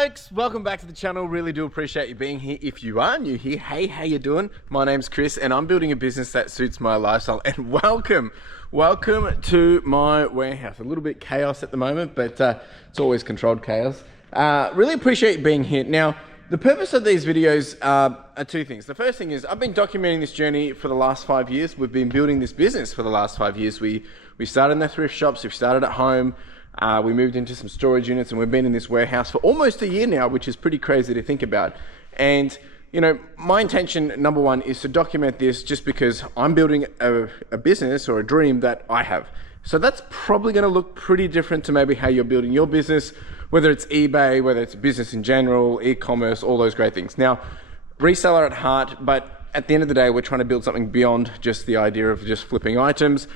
folks, welcome back to the channel. Really do appreciate you being here. If you are new here, hey, how you doing? My name's Chris and I'm building a business that suits my lifestyle, and welcome to my warehouse. A little bit chaos at the moment, but it's always controlled chaos. Really appreciate you being here. Now, the purpose of these videos are two things. The first thing is I've been documenting this journey for the last 5 years. We've been building this business for the last 5 years. We started in the thrift shops, we started at home. We moved into some storage units, and we've been in this warehouse for almost a year now, which is pretty crazy to think about. And you know, my intention, number one, is to document this just because I'm building a business or a dream that I have. So that's probably going to look pretty different to maybe how you're building your business, whether it's eBay, whether it's business in general, e-commerce, all those great things. Now, reseller at heart, but at the end of the day, we're trying to build something beyond just the idea of just flipping items,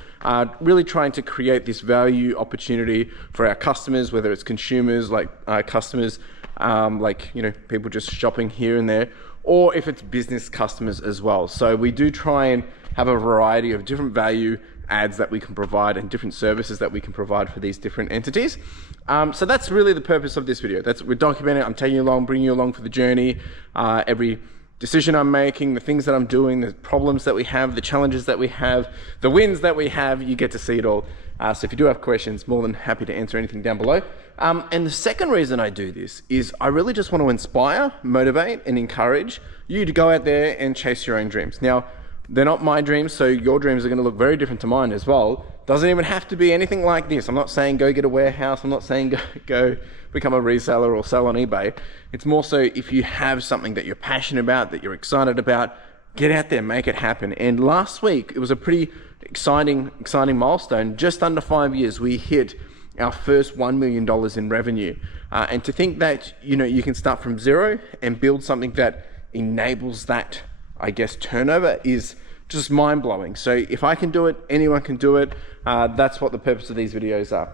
really trying to create this value opportunity for our customers, whether it's consumers, like customers, like, you know, people just shopping here and there, or if it's business customers as well. So we do try and have a variety of different value adds that we can provide and different services that we can provide for these different entities. So that's really the purpose of this video. We're documenting, I'm taking you along, bringing you along for the journey, every decision I'm making, the things that I'm doing, the problems that we have, the challenges that we have, the wins that we have. You get to see it all. So if you do have questions, more than happy to answer anything down below. And the second reason I do this is I really just want to inspire, motivate, and encourage you to go out there and chase your own dreams. Now, they're not my dreams, so your dreams are going to look very different to mine as well. Doesn't even have to be anything like this. I'm not saying go get a warehouse. I'm not saying go become a reseller or sell on eBay. It's more so if you have something that you're passionate about, that you're excited about, get out there, make it happen. And last week, it was a pretty exciting milestone. Just under 5 years, we hit our first $1 million in revenue. And to think that, you know, you can start from zero and build something that enables that, I guess, turnover is just mind-blowing. So if I can do it, anyone can do it. That's what the purpose of these videos are.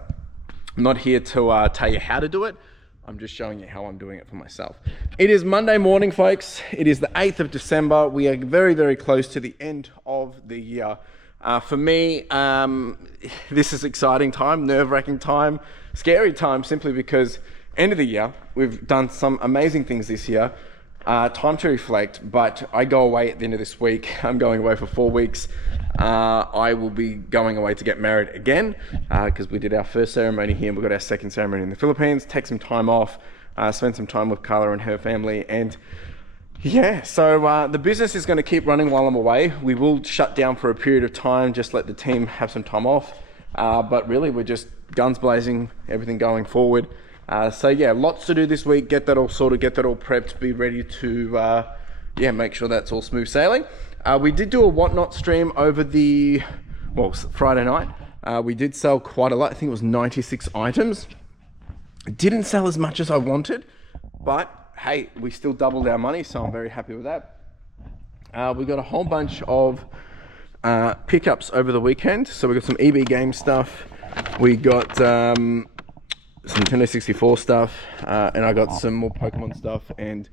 I'm not here to tell you how to do it. I'm just showing you how I'm doing it for myself. It is Monday morning, folks. It is the 8th of December. We are very, very close to the end of the year. For me, this is exciting time, nerve-wracking time, scary time, simply because end of the year, we've done some amazing things this year. Time to reflect, but I go away at the end of this week. I'm going away for 4 weeks. I will be going away to get married again because we did our first ceremony here and we've got our second ceremony in the Philippines. Take some time off, spend some time with Carla and her family, and yeah, so the business is going to keep running while I'm away. We will shut down for a period of time, just let the team have some time off, but really we're just guns blazing, everything going forward. So yeah, lots to do this week. Get that all sorted, get that all prepped, be ready to yeah, make sure that's all smooth sailing. We did do a whatnot stream over the, well, Friday night. We did sell quite a lot. I think it was 96 items. It didn't sell as much as I wanted, but hey, we still doubled our money, so I'm very happy with that. We got a whole bunch of pickups over the weekend. So we got some EB game stuff. We got some Nintendo 64 stuff, and I got some more Pokemon stuff and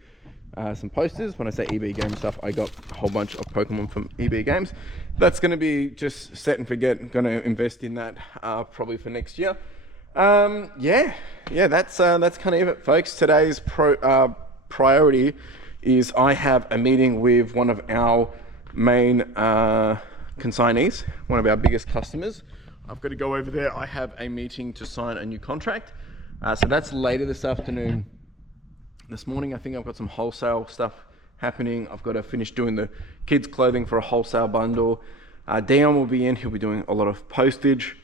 some posters. When I say EB game stuff, I got a whole bunch of Pokemon from EB games. That's going to be just set and forget. I'm going to invest in that probably for next year. Yeah, that's kind of it, folks. Today's priority is I have a meeting with one of our main consignees, one of our biggest customers. I've got to go over there. I have a meeting to sign a new contract. So that's later this afternoon. This morning, I think I've got some wholesale stuff happening. I've got to finish doing the kids' clothing for a wholesale bundle. Dion will be in. He'll be doing a lot of postage.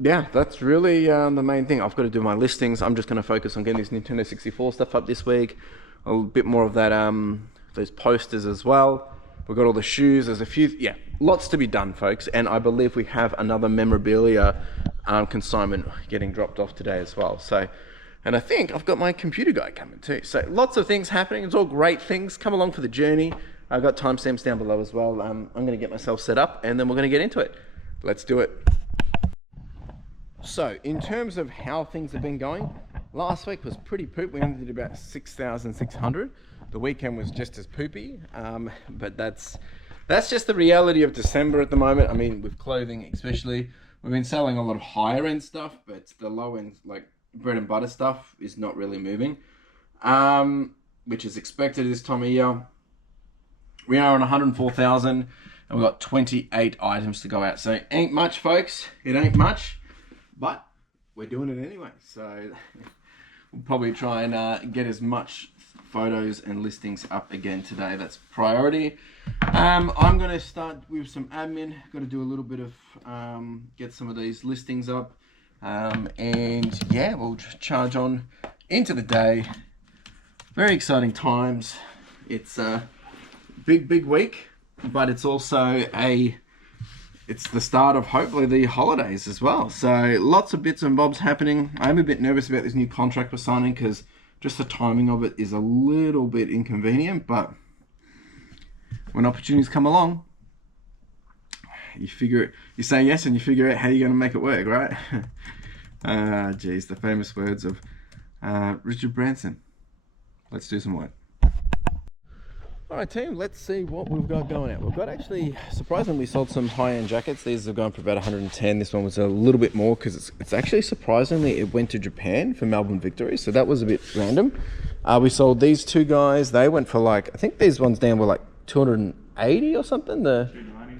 Yeah, that's really the main thing. I've got to do my listings. I'm just going to focus on getting this Nintendo 64 stuff up this week. A bit more of that, those posters as well. We've got all the shoes. There's a few, yeah, lots to be done, folks. And I believe we have another memorabilia consignment getting dropped off today as well. So, and I think I've got my computer guy coming too. So lots of things happening. It's all great things. Come along for the journey. I've got timestamps down below as well. I'm going to get myself set up and then we're going to get into it. Let's do it. So in terms of how things have been going, last week was pretty poop. We only did about 6,600. The weekend was just as poopy, but that's just the reality of December at the moment. I mean, with clothing especially, we've been selling a lot of higher end stuff, but the low end, like bread and butter stuff is not really moving, which is expected this time of year. We are on 104,000 and we've got 28 items to go out. So it ain't much, folks. It ain't much, but we're doing it anyway. So we'll probably try and get as much photos and listings up again today. That's priority. I'm going to start with some admin. Got to do a little bit of get some of these listings up, and yeah, we'll charge on into the day. Very exciting times. It's a big week, but it's also it's the start of hopefully the holidays as well. So lots of bits and bobs happening. I'm a bit nervous about this new contract we're signing because just the timing of it is a little bit inconvenient, but when opportunities come along, you say yes and you figure out how you're going to make it work, right? Geez, the famous words of Richard Branson. Let's do some work. All right, team, let's see what we've got going out. We've got actually, surprisingly, we sold some high-end jackets. These have gone for about 110. This one was a little bit more because it's actually surprisingly, it went to Japan for Melbourne Victory. So that was a bit random. We sold these two guys. They went for like, I think these ones down were like 280 or something. The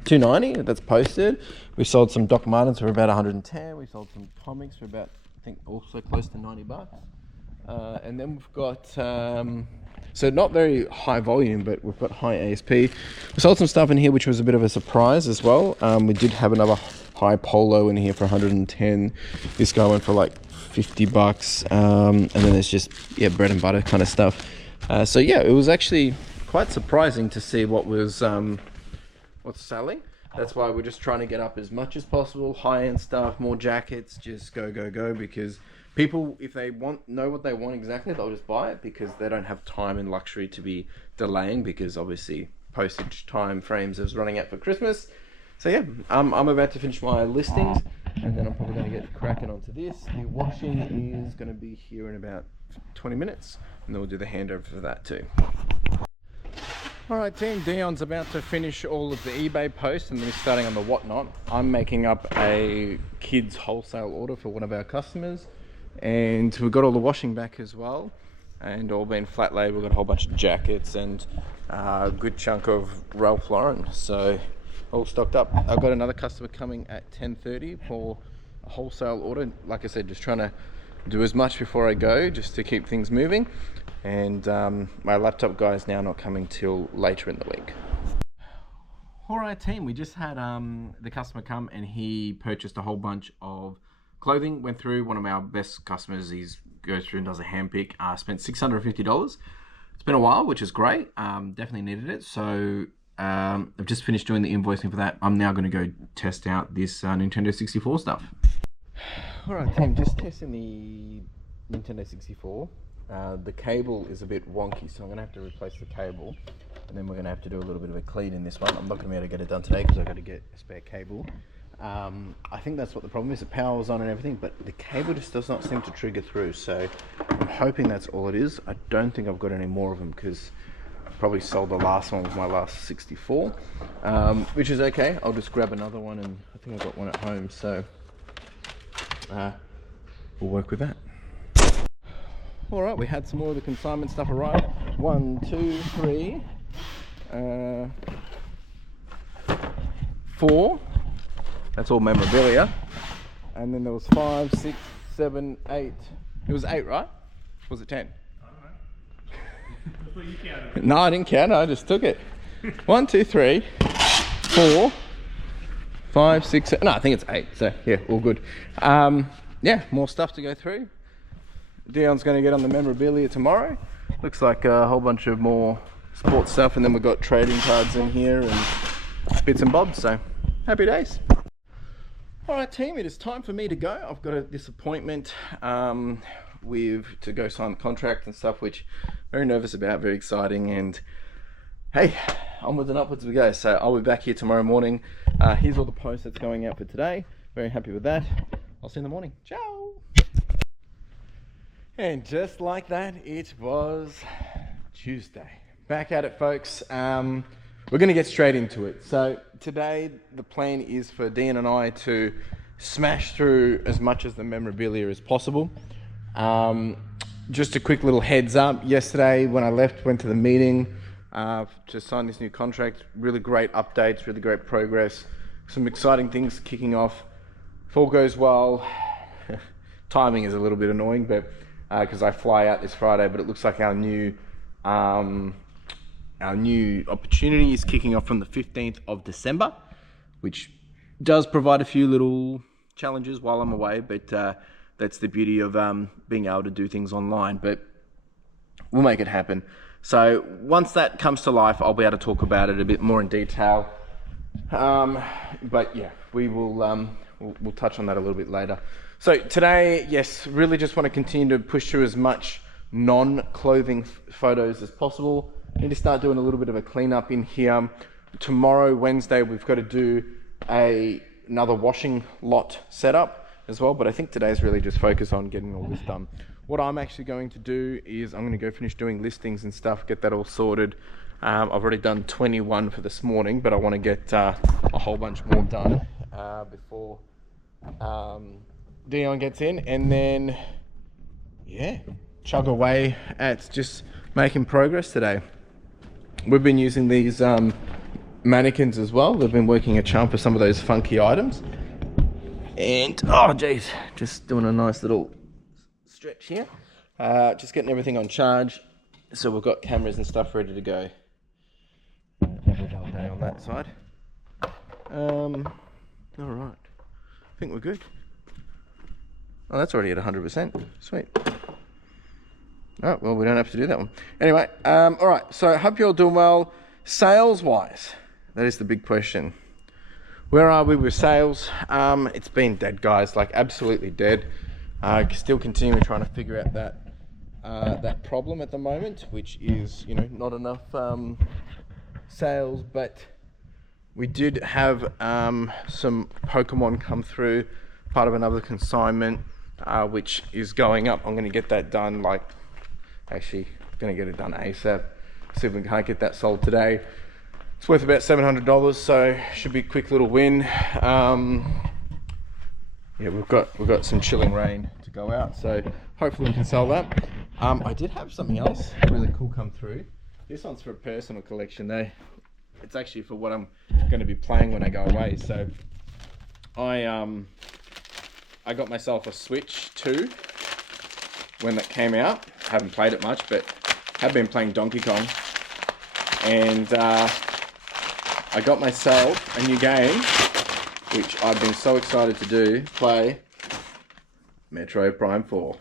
290 that's posted. We sold some Doc Martens for about 110. We sold some comics for about, I think, also close to 90 bucks. And then we've got, so not very high volume, but we've got high ASP. We sold some stuff in here, which was a bit of a surprise as well. We did have another high polo in here for 110. This guy went for like 50 bucks. And then there's just, yeah, bread and butter kind of stuff. So yeah, it was actually quite surprising to see what was, what's selling. That's why we're just trying to get up as much as possible. High-end stuff, more jackets, just go, because people, if they know what they want exactly, they'll just buy it because they don't have time and luxury to be delaying because obviously postage time frames is running out for Christmas. So yeah, I'm about to finish my listings and then I'm probably going to get cracking onto this. The washing is going to be here in about 20 minutes and then we'll do the handover for that too. All right, team, Dion's about to finish all of the eBay posts and then he's starting on the whatnot. I'm making up a kids wholesale order for one of our customers. And we've got all the washing back as well and all been flat laid. We've got a whole bunch of jackets and a good chunk of Ralph Lauren, so all stocked up. I've got another customer coming at 10:30 for a wholesale order. Like I said, just trying to do as much before I go just to keep things moving, and my laptop guy is now not coming till later in the week. All right, team, we just had the customer come and he purchased a whole bunch of clothing. Went through, one of our best customers, he goes through and does a hand pick, spent $650. It's been a while, which is great. Definitely needed it. So I've just finished doing the invoicing for that. I'm now going to go test out this Nintendo 64 stuff. All right, team, just testing the Nintendo 64. The cable is a bit wonky, so I'm going to have to replace the cable. And then we're going to have to do a little bit of a clean in this one. I'm not going to be able to get it done today because I've got to get a spare cable. I think that's what the problem is. The power's on and everything, but the cable just does not seem to trigger through. So I'm hoping that's all it is. I don't think I've got any more of them because I probably sold the last one with my last 64, which is okay. I'll just grab another one, and I think I've got one at home. So we'll work with that. All right, we had some more of the consignment stuff arrive. 1, 2, 3, 4. That's all memorabilia. And then there was 5, 6, 7, 8. It was 8, right? Was it 10? I don't know. That's what you counted. No, I didn't count. I just took it. 1, 2, 3, 4, 5, 6, 7. No, I think it's 8. So yeah, all good. Yeah, more stuff to go through. Dion's going to get on the memorabilia tomorrow. Looks like a whole bunch of more sports stuff, and then we've got trading cards in here and bits and bobs. So happy days. All right, team, it is time for me to go. I've got this appointment to go sign the contract and stuff, which I'm very nervous about, very exciting, and hey, onwards and upwards we go. So I'll be back here tomorrow morning. Here's all the posts that's going out for today. Very happy with that. I'll see you in the morning. Ciao. And just like that, it was Tuesday. Back at it, folks. We're going to get straight into it. So today, the plan is for Dean and I to smash through as much of the memorabilia as possible. Just a quick little heads up. Yesterday when I left, went to the meeting to sign this new contract. Really great updates, really great progress. Some exciting things kicking off. If all goes well, timing is a little bit annoying, but because I fly out this Friday, but it looks like our new opportunity is kicking off from the 15th of December, which does provide a few little challenges while I'm away, but that's the beauty of being able to do things online, but we'll make it happen. So once that comes to life, I'll be able to talk about it a bit more in detail. But yeah, we will we'll touch on that a little bit later. So today, yes, really just want to continue to push through as much non-clothing photos as possible. Need to start doing a little bit of a cleanup in here. Tomorrow, Wednesday, we've got to do another washing lot setup as well, but I think today's really just focus on getting all this done. What I'm actually going to do is I'm going to go finish doing listings and stuff, get that all sorted. I've already done 21 for this morning, but I want to get a whole bunch more done before Dion gets in, and then yeah, chug away at just making progress today. We've been using these mannequins as well. They've been working a charm for some of those funky items. And oh geez, just doing a nice little stretch here. Just getting everything on charge, so we've got cameras and stuff ready to go. Every day on that side. All right, I think we're good. Oh, that's already at 100%. Sweet. Oh, well, we don't have to do that one. Anyway, all right, so I hope you're all doing well. Sales-wise, that is the big question. Where are we with sales? It's been dead, guys, like absolutely dead. Still continuing trying to figure out that problem at the moment, which is, you know, not enough sales, but we did have some Pokemon come through, part of another consignment, which is going up. I'm going to get that done, like, actually going to get it done ASAP. See if we can't get that sold today. It's worth about $700, so should be a quick little win. Yeah, we've got some chilling rain to go out, so hopefully we can sell that. I did have something else really cool come through. This one's for a personal collection though. It's actually for what I'm going to be playing when I go away. So I got myself a Switch 2 when that came out. Haven't played it much, but have been playing Donkey Kong. And I got myself a new game, which I've been so excited to do, play Metroid Prime 4.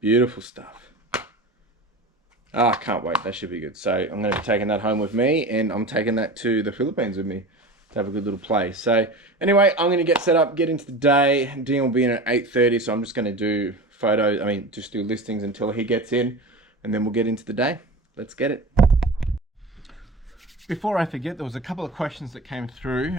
Beautiful stuff. I can't wait, that should be good. So I'm going to be taking that home with me, and I'm taking that to the Philippines with me to have a good little play. So anyway, I'm going to get set up, get into the day. Dean will be in at 8:30, so I'm just going to do photos, just do listings until he gets in, and then we'll get into the day. Let's get it. Before I forget, there was a couple of questions that came through.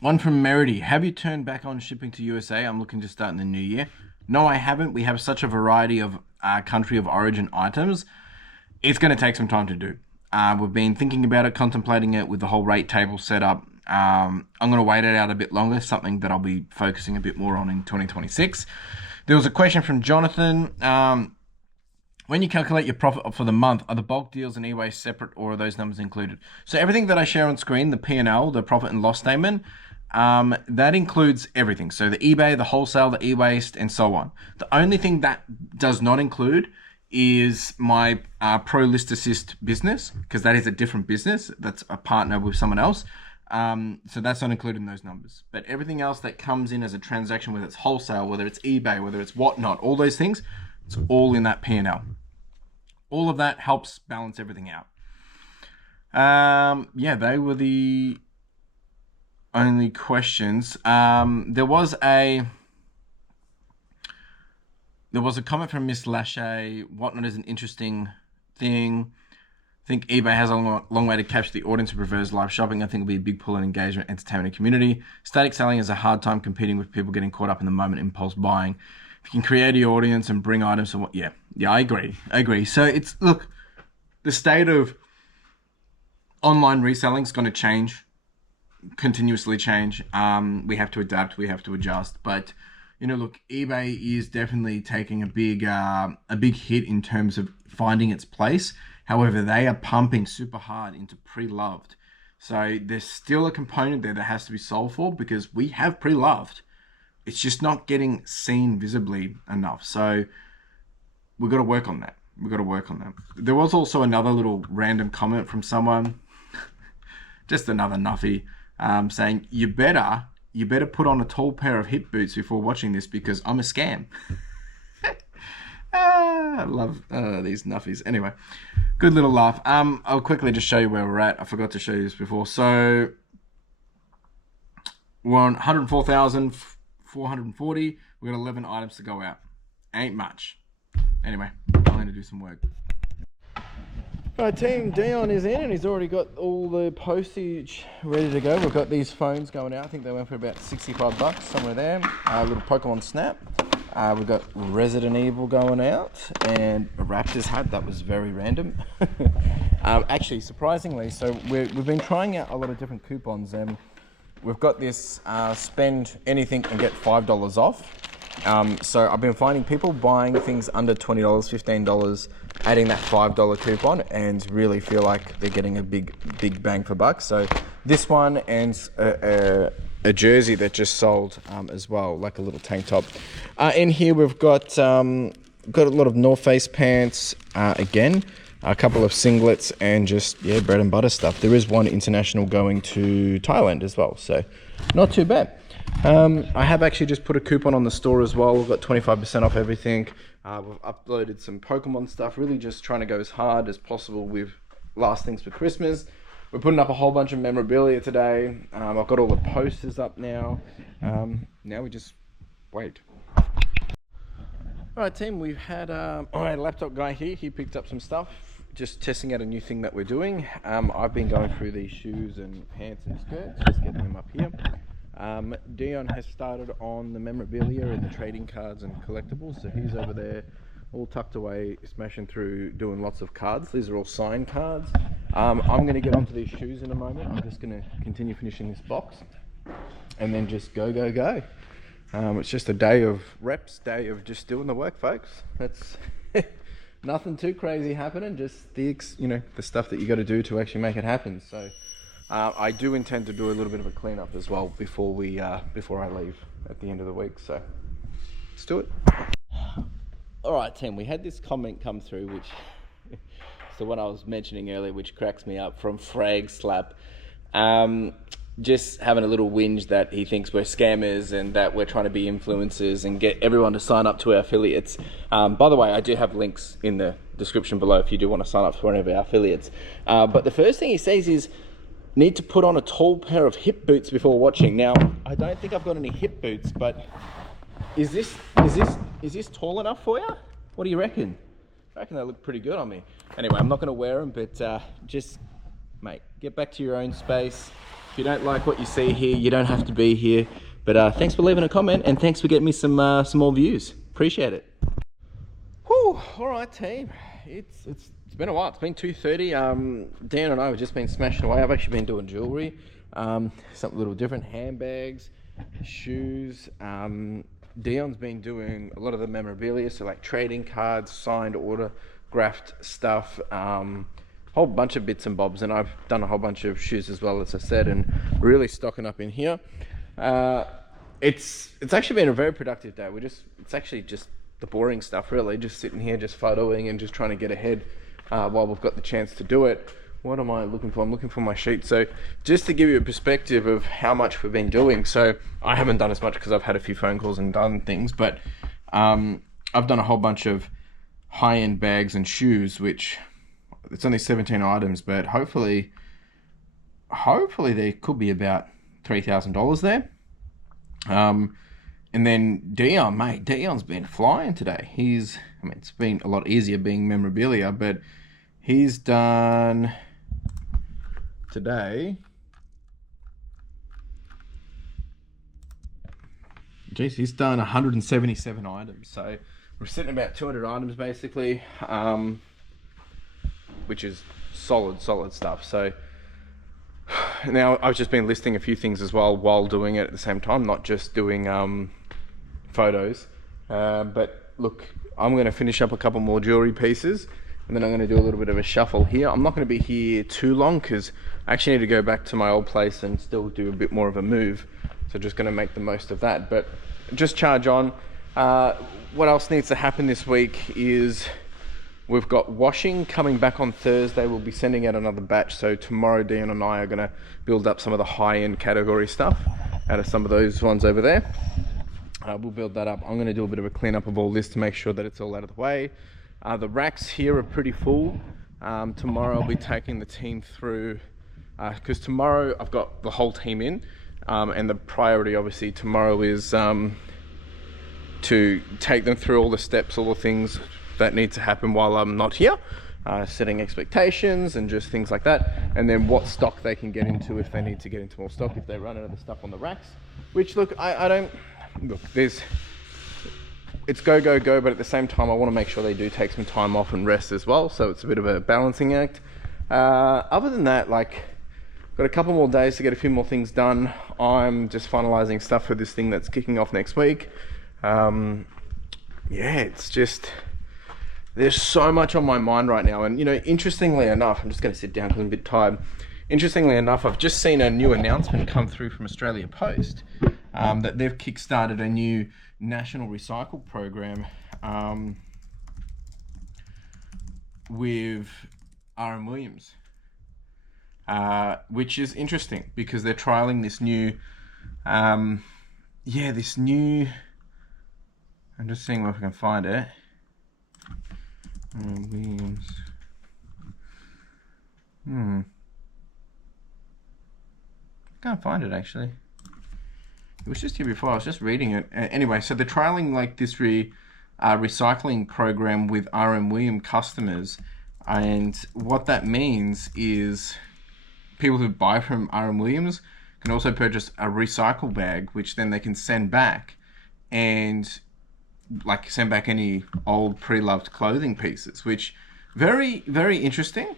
One from Merity. Have you turned back on shipping to USA? I'm looking to start in the new year. No, I haven't. We have such a variety of country of origin items. It's going to take some time to do. We've been thinking about it, contemplating it with the whole rate table set up. I'm going to wait it out a bit longer, something that I'll be focusing a bit more on in 2026. There was a question from Jonathan. When you calculate your profit for the month, are the bulk deals and ewaste separate, or are those numbers included? So everything that I share on screen, the P&L, the profit and loss statement, that includes everything. So the eBay, the wholesale, the ewaste, and so on. The only thing that does not include is my Pro List Assist business, because that is a different business. That's a partner with someone else. So that's not included in those numbers. But everything else that comes in as a transaction, whether it's wholesale, whether it's eBay, whether it's whatnot, all those things, it's all in that P&L. All of that helps balance everything out. Yeah, they were the only questions. There was a comment from Miss Lachey. Whatnot is an interesting thing. I think eBay has a long way to capture the audience who prefers live shopping. I think it'll be a big pull in engagement, entertainment, and community. Static selling is a hard time competing with people getting caught up in the moment, impulse buying. If you can create the audience and bring items to what, yeah, I agree. So it's, look, the state of online reselling is going to change, continuously change. We have to adapt, we have to adjust, but you know, look, eBay is definitely taking a big hit in terms of finding its place. However, they are pumping super hard into pre-loved. So there's still a component there that has to be solved for, because we have pre-loved. It's just not getting seen visibly enough. So we've got to work on that. There was also another little random comment from someone, just another nuffy, saying, you better put on a tall pair of hip boots before watching this, because I'm a scam. I love these nuffies. Anyway, good little laugh. I'll quickly just show you where we're at. I forgot to show you this before. So we're on 104,440. We've got 11 items to go out. Ain't much. Anyway, I'm going to do some work. Right, team, Dion is in and he's already got all the postage ready to go. We've got these phones going out. I think they went for about 65 bucks, somewhere there. A little Pokemon Snap. We've got Resident Evil going out and a Raptors hat. That was very random. Actually, surprisingly, so we've been trying out a lot of different coupons, and we've got this spend anything and get $5 off. So I've been finding people buying things under $20, $15, adding that $5 coupon, and really feel like they're getting a big bang for buck. So this one and a jersey that just sold as well, like a little tank top. In here we've got a lot of North Face pants, again, a couple of singlets, and just bread and butter stuff. There is one international going to Thailand as well, so not too bad. I have actually just put a coupon on the store as well. We've got 25% off everything. We've uploaded some Pokemon stuff, really just trying to go as hard as possible with last things for Christmas. We're putting up a whole bunch of memorabilia today. I've got all the posters up now. Now we just wait. All right, team, we've had our laptop guy here. He picked up some stuff, just testing out a new thing that we're doing. I've been going through these shoes and pants and skirts, just getting them up here. Dion has started on the memorabilia and the trading cards and collectibles, so he's over there all tucked away, smashing through, doing lots of cards. These are all signed cards. I'm going to get onto these shoes in a moment. I'm just going to continue finishing this box and then just go. It's just a day of reps, day of just doing the work, folks. That's nothing too crazy happening, just the stuff that you got to do to actually make it happen. So I do intend to do a little bit of a cleanup as well before I leave at the end of the week. So let's do it. All right, Tim, we had this comment come through, which is the one I was mentioning earlier, which cracks me up, from Frag Slap. Just having a little whinge that he thinks we're scammers and that we're trying to be influencers and get everyone to sign up to our affiliates. By the way, I do have links in the description below if you do want to sign up for one of our affiliates. But the first thing he says is, need to put on a tall pair of hip boots before watching. Now, I don't think I've got any hip boots, but is this tall enough for you? What do you reckon? I reckon they look pretty good on me. Anyway, I'm not going to wear them, but just, mate, get back to your own space. If you don't like what you see here, you don't have to be here. But thanks for leaving a comment, and thanks for getting me some more views. Appreciate it. Whew, all right, team. It's been a while. It's been 2:30. Dan and I have just been smashing away. I've actually been doing jewelry, something a little different, handbags, shoes. Dion's been doing a lot of the memorabilia, so like trading cards, signed, autographed stuff, whole bunch of bits and bobs, and I've done a whole bunch of shoes as well, as I said, and really stocking up in here. It's actually been a very productive day. It's actually just the boring stuff, really, just sitting here, just photoing and just trying to get ahead while we've got the chance to do it. What am I looking for? I'm looking for my sheet. So just to give you a perspective of how much we've been doing. So I haven't done as much because I've had a few phone calls and done things, but I've done a whole bunch of high-end bags and shoes, which it's only 17 items, but hopefully there could be about $3,000 there. And then Dion, mate, Dion's been flying today. It's been a lot easier being memorabilia, but he's done today. Jeez, he's done 177 items. So we're sitting about 200 items basically, which is solid stuff. So now I've just been listing a few things as well while doing it at the same time, not just doing photos. But look, I'm going to finish up a couple more jewelry pieces, and then I'm going to do a little bit of a shuffle here. I'm not going to be here too long because I actually need to go back to my old place and still do a bit more of a move. So just going to make the most of that, but just charge on. What else needs to happen this week is we've got washing coming back on Thursday. We'll be sending out another batch. So tomorrow, Dean and I are going to build up some of the high-end category stuff out of some of those ones over there. We'll build that up. I'm going to do a bit of a cleanup of all this to make sure that it's all out of the way. The racks here are pretty full. Tomorrow I'll be taking the team through, because tomorrow I've got the whole team in, and the priority obviously tomorrow is to take them through all the steps, all the things that need to happen while I'm not here, setting expectations and just things like that, and then what stock they can get into if they need to get into more stock, if they run out of the stuff on the racks. Which look, I don't, look, it's go, go, go, but at the same time I want to make sure they do take some time off and rest as well, so it's a bit of a balancing act. Other than that, like, got a couple more days to get a few more things done. I'm just finalising stuff for this thing that's kicking off next week. Yeah, it's just, there's so much on my mind right now. And, you know, interestingly enough, I'm just going to sit down because I'm a bit tired. Interestingly enough, I've just seen a new announcement come through from Australia Post, that they've kickstarted a new national recycle program with R.M. Williams, which is interesting because they're trialing this new, I'm just seeing if I can find it. Williams. I can't find it actually. It was just here before. I was just reading it. Anyway, so they're trialing like this recycling program with R.M. Williams customers, and what that means is people who buy from R.M. Williams can also purchase a recycle bag, which then they can send back, and like send back any old pre-loved clothing pieces, which very, very interesting.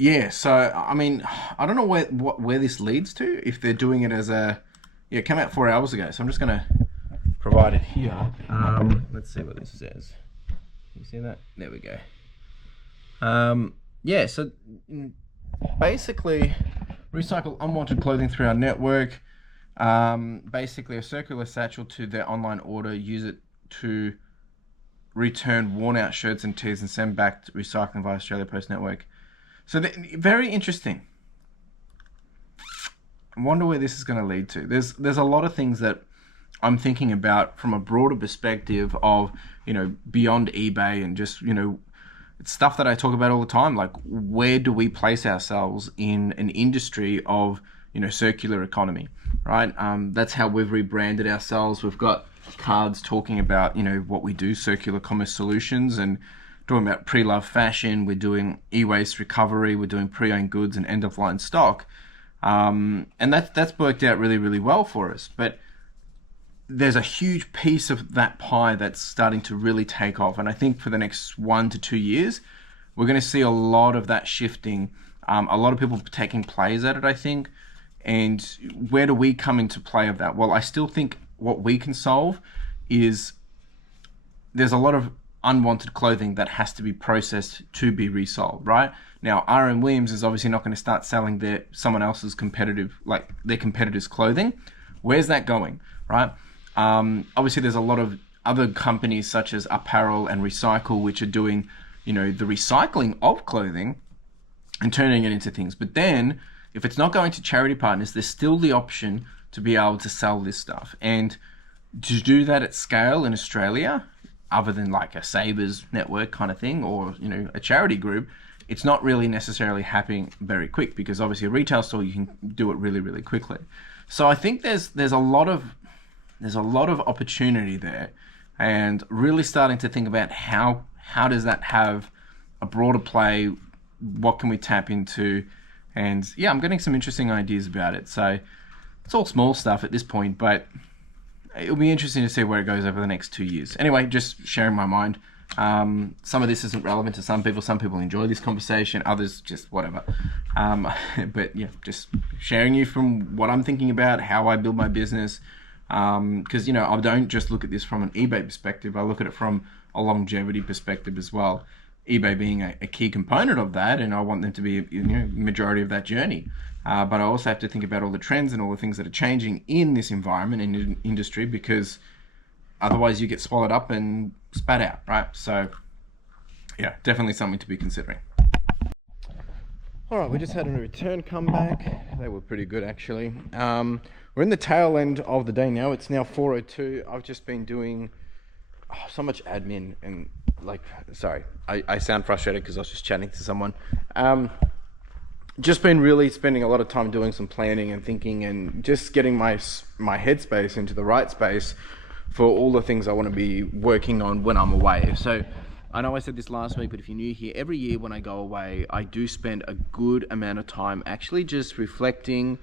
Yeah, so I mean, I don't know where this leads to, if they're doing it as a, yeah, it came out 4 hours ago, so I'm just gonna provide it here. Let's see what this says. You see that? There we go. Yeah, so basically recycle unwanted clothing through our network. Basically a circular satchel to their online order, use it to return worn out shirts and tees and send back to recycling via Australia Post Network. So very interesting. I wonder where this is going to lead to. There's a lot of things that I'm thinking about from a broader perspective of, you know, beyond eBay and just, you know, it's stuff that I talk about all the time. Like, where do we place ourselves in an industry of, you know, circular economy, right? That's how we've rebranded ourselves. We've got cards talking about, you know, what we do, circular commerce solutions, and talking about pre-loved fashion. We're doing e-waste recovery. We're doing pre-owned goods and end-of-line stock. And that's worked out really, really well for us. But there's a huge piece of that pie that's starting to really take off. And I think for the next 1 to 2 years, we're going to see a lot of that shifting. A lot of people taking plays at it, I think. And where do we come into play of that? Well, I still think what we can solve is there's a lot of unwanted clothing that has to be processed to be resold, right? Now, R.M. Williams is obviously not going to start selling someone else's their competitors' clothing. Where's that going, right? Obviously, there's a lot of other companies such as Apparel and Recycle, which are doing, you know, the recycling of clothing and turning it into things. But then, if it's not going to charity partners, there's still the option to be able to sell this stuff. And to do that at scale in Australia, other than like a Sabres network kind of thing, or, you know, a charity group, it's not really necessarily happening very quick, because obviously a retail store, you can do it really, really quickly. So I think there's a lot of opportunity there, and really starting to think about how does that have a broader play, what can we tap into, and yeah, I'm getting some interesting ideas about it. So it's all small stuff at this point, but it'll be interesting to see where it goes over the next 2 years. Anyway, just sharing my mind. Some of this isn't relevant to some people. Some people enjoy this conversation, others just whatever. But yeah, just sharing you from what I'm thinking about, how I build my business. Because, you know, I don't just look at this from an eBay perspective. I look at it from a longevity perspective as well. eBay being a key component of that, and I want them to be, you know, majority of that journey. But I also have to think about all the trends and all the things that are changing in this environment, in industry, because otherwise you get swallowed up and spat out, right? So yeah, definitely something to be considering. All right, we just had a return comeback. They were pretty good, actually. We're in the tail end of the day now. It's now 4:02. I've just been doing so much admin and sorry, I sound frustrated because I was just chatting to someone. Just been really spending a lot of time doing some planning and thinking and just getting my headspace into the right space for all the things I want to be working on when I'm away. So I know I said this last week, but if you're new here, every year when I go away, I do spend a good amount of time actually just reflecting,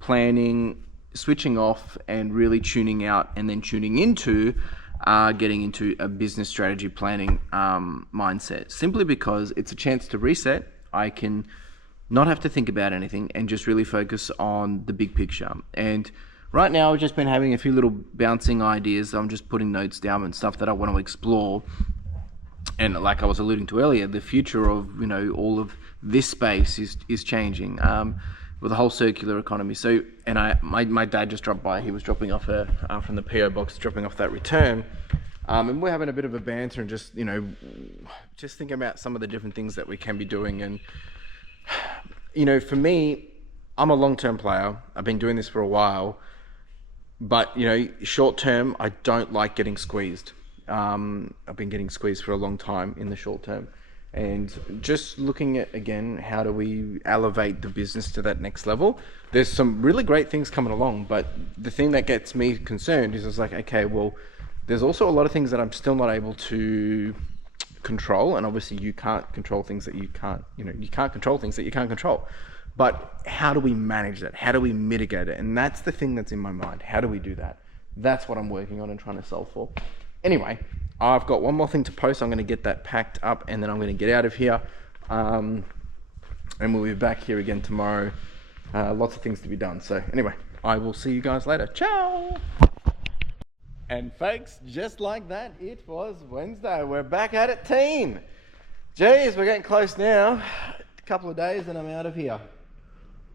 planning, switching off, and really tuning out, and then tuning into getting into a business strategy planning mindset, simply because it's a chance to reset. I can not have to think about anything and just really focus on the big picture. And right now I've just been having a few little bouncing ideas. I'm just putting notes down and stuff that I want to explore. And like I was alluding to earlier, the future of, you know, all of this space is changing with the whole circular economy. So, and my dad just dropped by. He was dropping off from the PO box, dropping off that return. And we're having a bit of a banter and just, you know, just thinking about some of the different things that we can be doing. And, you know, for me, I'm a long-term player. I've been doing this for a while, but, you know, short-term, I don't like getting squeezed. I've been getting squeezed for a long time in the short term, and just looking at, again, how do we elevate the business to that next level. There's some really great things coming along, but the thing that gets me concerned is it's like, okay, well, there's also a lot of things that I'm still not able to control, and obviously you can't control things that you can't, you know, you can't control things that you can't control. But how do we manage that? How do we mitigate it? And that's the thing that's in my mind. How do we do that? That's what I'm working on and trying to solve for. Anyway, I've got one more thing to post. I'm going to get that packed up, and then I'm going to get out of here. And we'll be back here again tomorrow. Lots of things to be done. So anyway, I will see you guys later. Ciao! And folks, just like that, it was Wednesday. We're back at it, team. Geez, we're getting close now. A couple of days and I'm out of here.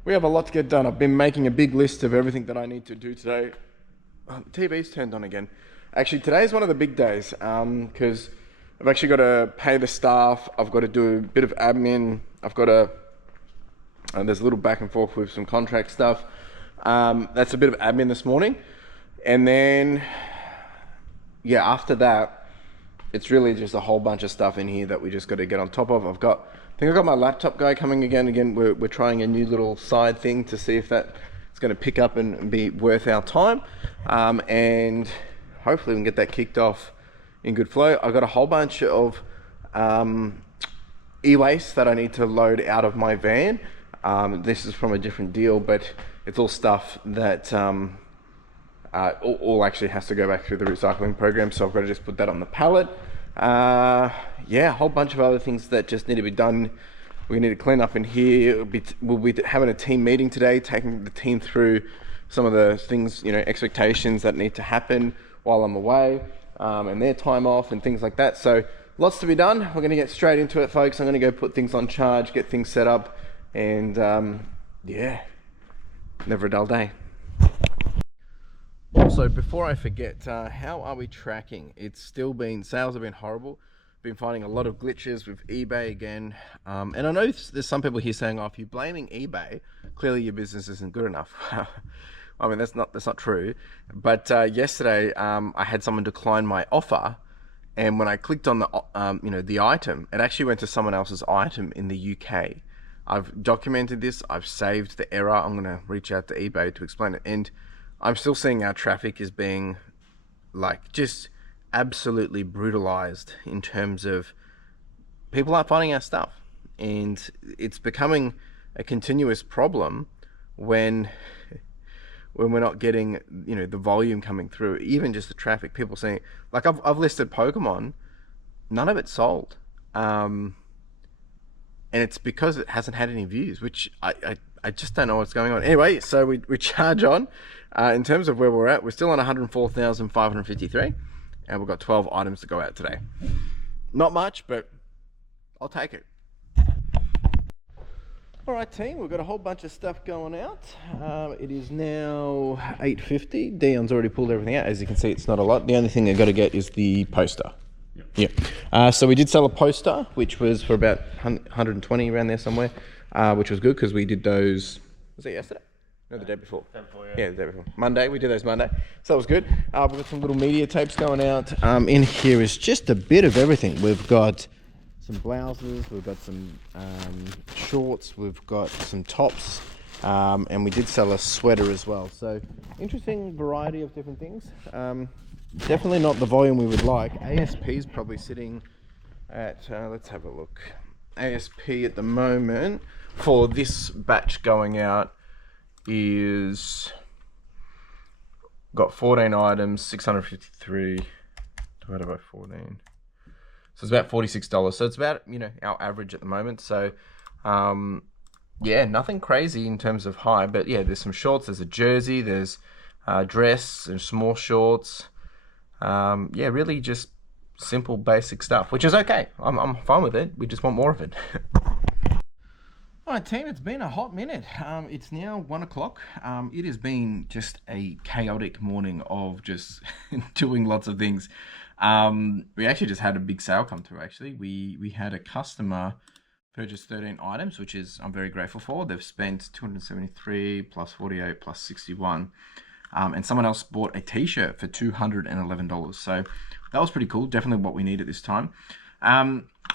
We have a lot to get done. I've been making a big list of everything that I need to do today. TV's turned on again. Actually, today's one of the big days because I've actually got to pay the staff. I've got to do a bit of admin. I've got to, there's a little back and forth with some contract stuff. That's a bit of admin this morning. And then, yeah, after that, it's really just a whole bunch of stuff in here that we just got to get on top of. I think I've got my laptop guy coming again. Again, we're trying a new little side thing to see if that is going to pick up and be worth our time. And hopefully we can get that kicked off in good flow. I've got a whole bunch of e-waste that I need to load out of my van. This is from a different deal, but it's all stuff that all actually has to go back through the recycling program. So I've got to just put that on the pallet. Yeah, a whole bunch of other things that just need to be done. We need to clean up in here. We'll be having a team meeting today, taking the team through some of the things, you know, expectations that need to happen while I'm away, and their time off and things like that. So lots to be done. We're going to get straight into it, folks. I'm going to go put things on charge, get things set up, and yeah, never a dull day. Also, before I forget, how are we tracking? It's still been, sales have been horrible. Been finding a lot of glitches with eBay again. And I know there's some people here saying, oh, if you're blaming eBay, clearly your business isn't good enough. I mean, that's not true. But yesterday, I had someone decline my offer, and when I clicked on the the item, it actually went to someone else's item in the UK. I've documented this. I've saved the error. I'm going to reach out to eBay to explain it, and I'm still seeing our traffic is being like just absolutely brutalized in terms of people aren't finding our stuff, and it's becoming a continuous problem when we're not getting, the volume coming through, even just the traffic. People saying, like, I've listed Pokemon, none of it sold. And it's because it hasn't had any views, which I just don't know what's going on. Anyway, so we charge on. In terms of where we're at, we're still on 104,553, and we've got 12 items to go out today. Not much, but I'll take it. All right, team, we've got a whole bunch of stuff going out. It is now 8:50. Dion's already pulled everything out. As you can see, it's not a lot. The only thing I've got to get is the poster. Yeah. So we did sell a poster, which was for about 120 around there somewhere, which was good because we did those. Was it yesterday? No, the day before. Yeah, the day before. Monday. We did those Monday, so that was good. We've got some little media tapes going out. In here is just a bit of everything. We've got some blouses, we've got some shorts, we've got some tops, and we did sell a sweater as well. So interesting variety of different things. Definitely not the volume we would like. ASP is probably sitting at, let's have a look. ASP at the moment for this batch going out is got 14 items, 653 divided by 14. So it's about $46. So it's about, you know, our average at the moment. So, yeah, nothing crazy in terms of high, but yeah, there's some shorts, there's a jersey, there's dress, there's some more shorts. Yeah, really just simple, basic stuff, which is okay. I'm fine with it. We just want more of it. All right, team, it's been a hot minute. It's now 1 o'clock. It has been just a chaotic morning of just doing lots of things. We actually just had a big sale come through, actually. We had a customer purchase 13 items, which is I'm very grateful for. They've spent 273 plus 48 plus 61. And someone else bought a t-shirt for $211. So that was pretty cool. Definitely what we need at this time.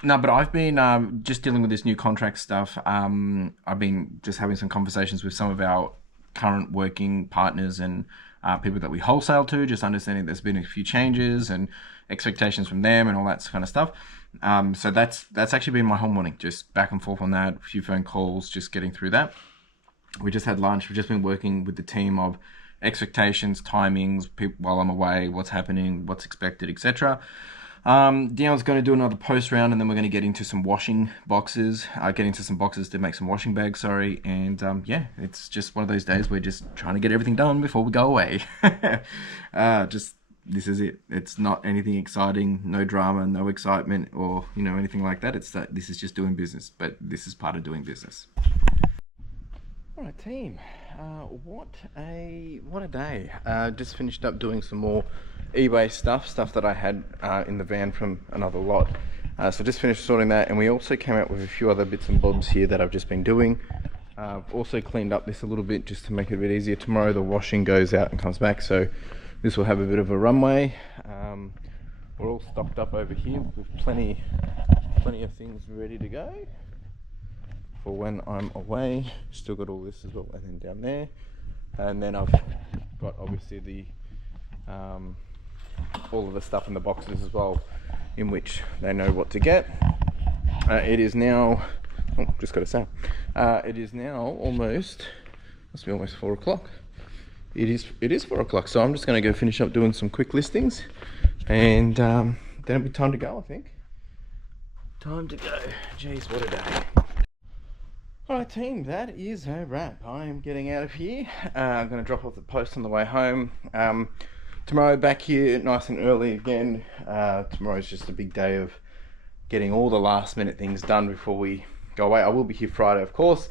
No, but I've been just dealing with this new contract stuff. I've been just having some conversations with some of our current working partners and people that we wholesale to, just understanding there's been a few changes and expectations from them and all that kind of stuff. So that's actually been my whole morning, just back and forth on that, a few phone calls, just getting through that. We just had lunch. We've just been working with the team of expectations, timings, while I'm away, what's happening, what's expected, etc. Dion's going to do another post round, and then we're going to get into some washing boxes, get into some boxes to make some washing bags, sorry. And yeah, it's just one of those days we're just trying to get everything done before we go away. Just, this is it. It's not anything exciting, no drama, no excitement, or, you know, anything like that. It's that this is just doing business, but this is part of doing business. All right, team. What a day. Just finished up doing some more eBay stuff that I had in the van from another lot. So just finished sorting that, and we also came out with a few other bits and bobs here that I've just been doing. I've also cleaned up this a little bit just to make it a bit easier. Tomorrow the washing goes out and comes back, so this will have a bit of a runway. We're all stocked up over here with plenty of things ready to go for when I'm away. Still got all this as well, and then down there, and then I've got obviously the all of the stuff in the boxes as well, in which they know what to get. It is now, just got to say, it is now almost, must be almost 4 o'clock. It is 4 o'clock, so I'm just going to go finish up doing some quick listings, and then it'll be time to go, I think. Time to go. Jeez, what a day. Alright, team, that is a wrap. I am getting out of here. I'm going to drop off the post on the way home. Tomorrow back here nice and early again. Tomorrow's just a big day of getting all the last minute things done before we go away. I will be here Friday, of course,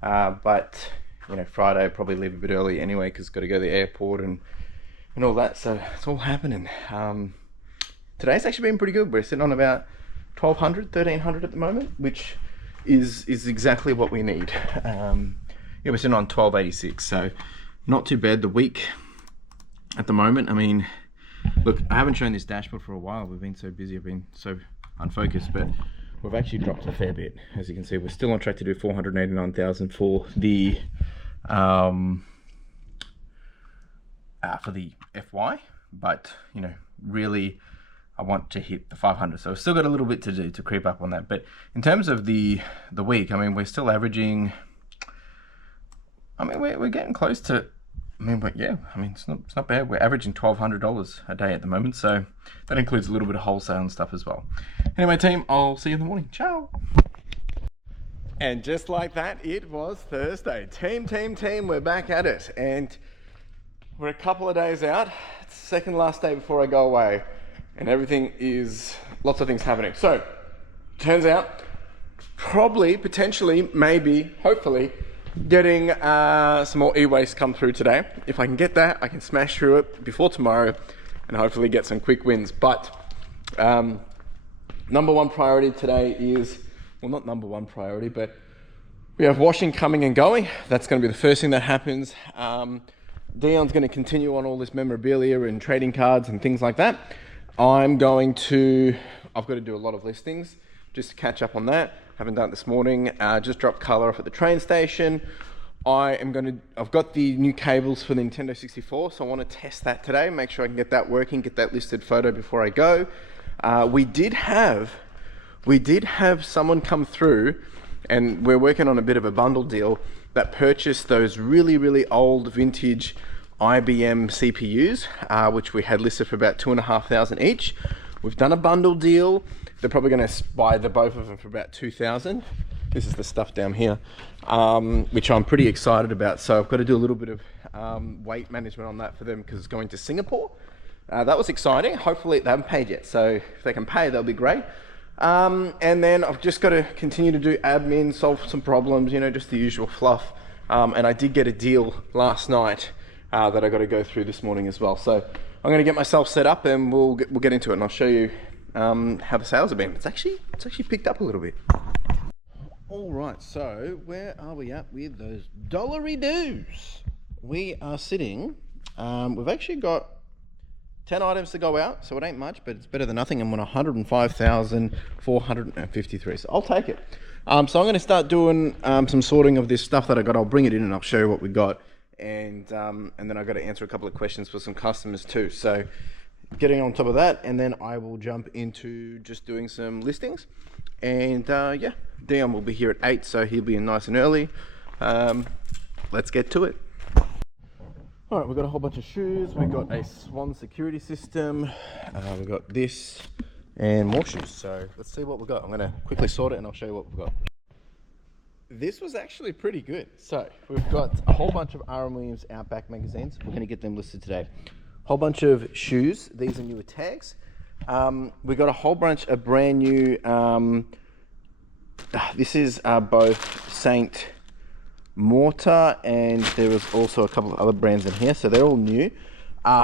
but you know, Friday I'll probably leave a bit early anyway because got to go to the airport and all that, so it's all happening. Today's actually been pretty good. We're sitting on about 1,200, 1,300 at the moment, which is exactly what we need. Yeah, we're sitting on 1286, so not too bad. The week at the moment, I mean, look, I haven't shown this dashboard for a while. We've been so busy, I've been so unfocused, but we've actually dropped a fair bit. As you can see, we're still on track to do 489,000 for the FY, but you know, really I want to hit the 500, so we've still got a little bit to do to creep up on that. But in terms of the week, I mean, we're still averaging, I mean, we're getting close to I mean, but yeah, I mean, it's not bad. We're averaging $1,200 a day at the moment, so that includes a little bit of wholesale and stuff as well. Anyway, team, I'll see you in the morning. Ciao. And just like that, it was Thursday. Team, we're back at it. And we're a couple of days out. It's the second last day before I go away. And everything is, lots of things happening. So, turns out, probably, potentially, maybe, hopefully, getting some more e-waste come through today. If I can get that, I can smash through it before tomorrow and hopefully get some quick wins. But number one priority today is, well, not number one priority, but we have washing coming and going. That's going to be the first thing that happens. Dion's going to continue on all this memorabilia and trading cards and things like that. I've got to do a lot of listings just to catch up on that. Haven't done it this morning. Just dropped color off at the train station. I've got the new cables for the Nintendo 64, so I want to test that today, make sure I can get that working, get that listed photo before I go. We did have someone come through, and we're working on a bit of a bundle deal, that purchased those really, really old vintage IBM CPUs, which we had listed for about $2,500 each. We've done a bundle deal. They're probably going to buy both of them for about $2,000. This is the stuff down here, which I'm pretty excited about. So I've got to do a little bit of weight management on that for them because it's going to Singapore. That was exciting. Hopefully they haven't paid yet. So if they can pay, that'll be great. And then I've just got to continue to do admin, solve some problems, just the usual fluff. And I did get a deal last night that I got to go through this morning as well. So I'm going to get myself set up and we'll get into it, and I'll show you how the sales have been. It's actually picked up a little bit. All right, so where are we at with those dollary dues? We are sitting, we've actually got 10 items to go out, so it ain't much, but it's better than nothing. I'm on 105,453, so I'll take it. So I'm going to start doing some sorting of this stuff that I got. I'll bring it in and I'll show you what we got. And then I've got to answer a couple of questions for some customers too. So getting on top of that, and then I will jump into just doing some listings. And yeah, Dion will be here at 8, so he'll be in nice and early. Let's get to it. All right, we've got a whole bunch of shoes. We've got a Swan security system. We've got this and more shoes. So let's see what we've got. I'm gonna quickly sort it and I'll show you what we've got. This was actually pretty good. So we've got a whole bunch of R.M. Williams Outback magazines. We're going to get them listed today. Whole bunch of shoes. These are newer tags. We got a whole bunch of brand new. This is both Saint Mortar, and there was also a couple of other brands in here. So they're all new.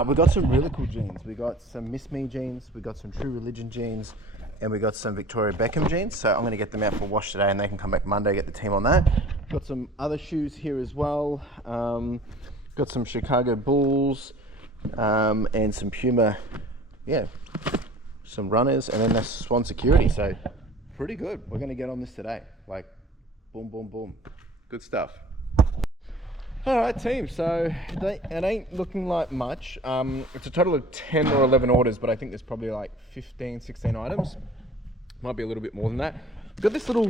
We got some really cool jeans. We got some Miss Me jeans. We got some True Religion jeans. And we got some Victoria Beckham jeans, so I'm going to get them out for wash today, and they can come back Monday, get the team on that. Got some other shoes here as well. Got some Chicago Bulls and some Puma, some runners, and then that's Swan Security. So pretty good. We're going to get on this today. Like, boom, boom, boom. Good stuff. All right, team. So it ain't looking like much. It's a total of 10 or 11 orders, but I think there's probably like 15, 16 items. Might be a little bit more than that. We've got this little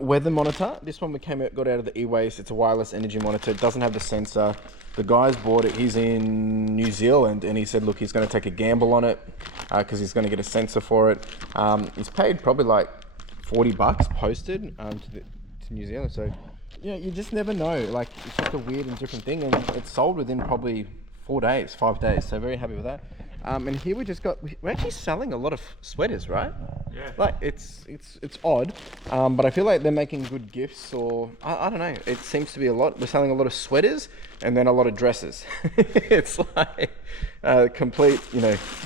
weather monitor. This one got out of the e-waste. It's a wireless energy monitor. It doesn't have the sensor. The guy's bought it. He's in New Zealand, and he said, look, he's going to take a gamble on it because he's going to get a sensor for it. He's paid probably like $40 posted to New Zealand. So you just never know. Like, it's just a weird and different thing, and it's sold within probably 5 days. So very happy with that. And here we're actually selling a lot of sweaters, right? Yeah. Like, it's odd, but I feel like they're making good gifts, or I don't know. It seems to be a lot. We're selling a lot of sweaters and then a lot of dresses. It's like complete,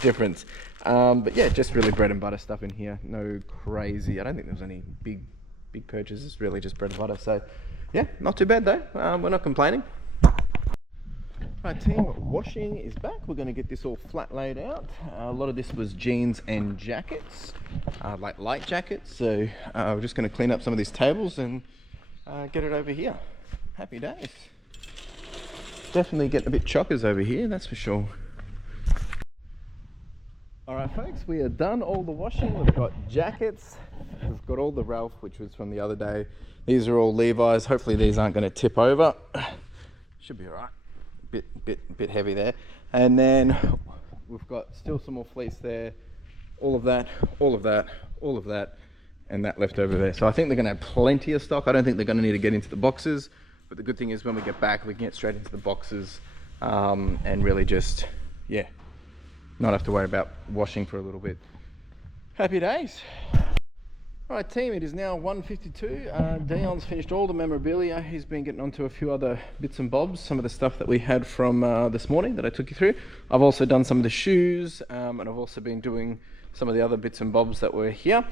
difference. But yeah, just really bread and butter stuff in here. No crazy. I don't think there was any big purchases. Really, just bread and butter. So yeah, not too bad though. We're not complaining. Right, team, washing is back. We're going to get this all flat laid out. A lot of this was jeans and jackets, like light jackets. So we're just going to clean up some of these tables and get it over here. Happy days. Definitely getting a bit chockers over here, that's for sure. All right, folks, we are done all the washing. We've got jackets. We've got all the Ralph, which was from the other day. These are all Levi's. Hopefully these aren't going to tip over. Should be all right. bit heavy there. And then we've got still some more fleece there. All of that, all of that, all of that, and that left over there. So I think they're gonna have plenty of stock. I don't think they're gonna need to get into the boxes, but the good thing is when we get back, we can get straight into the boxes and really just, yeah, not have to worry about washing for a little bit. Happy days. All right, team, it is now 1:52. Dion's finished all the memorabilia. He's been getting onto a few other bits and bobs, some of the stuff that we had from this morning that I took you through. I've also done some of the shoes, and I've also been doing some of the other bits and bobs that were here.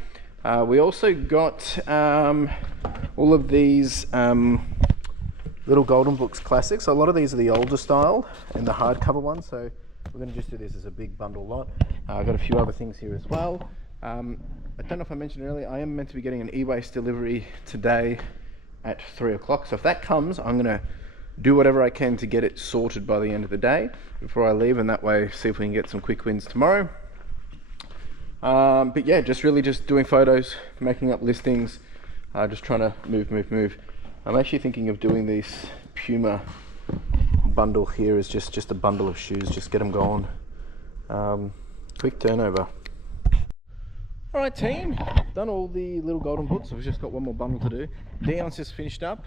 We also got all of these little Golden Books classics. A lot of these are the older style and the hardcover ones, so we're going to just do this as a big bundle lot. I've got a few other things here as well. I don't know if I mentioned earlier, I am meant to be getting an e-waste delivery today at 3 o'clock. So if that comes, I'm going to do whatever I can to get it sorted by the end of the day before I leave, and that way see if we can get some quick wins tomorrow. But yeah, just doing photos, making up listings, just trying to move. I'm actually thinking of doing this Puma bundle here as just a bundle of shoes, just get them going. Quick turnover. All right, team, done all the little Golden Books. We've just got one more bundle to do. Dion's just finished up.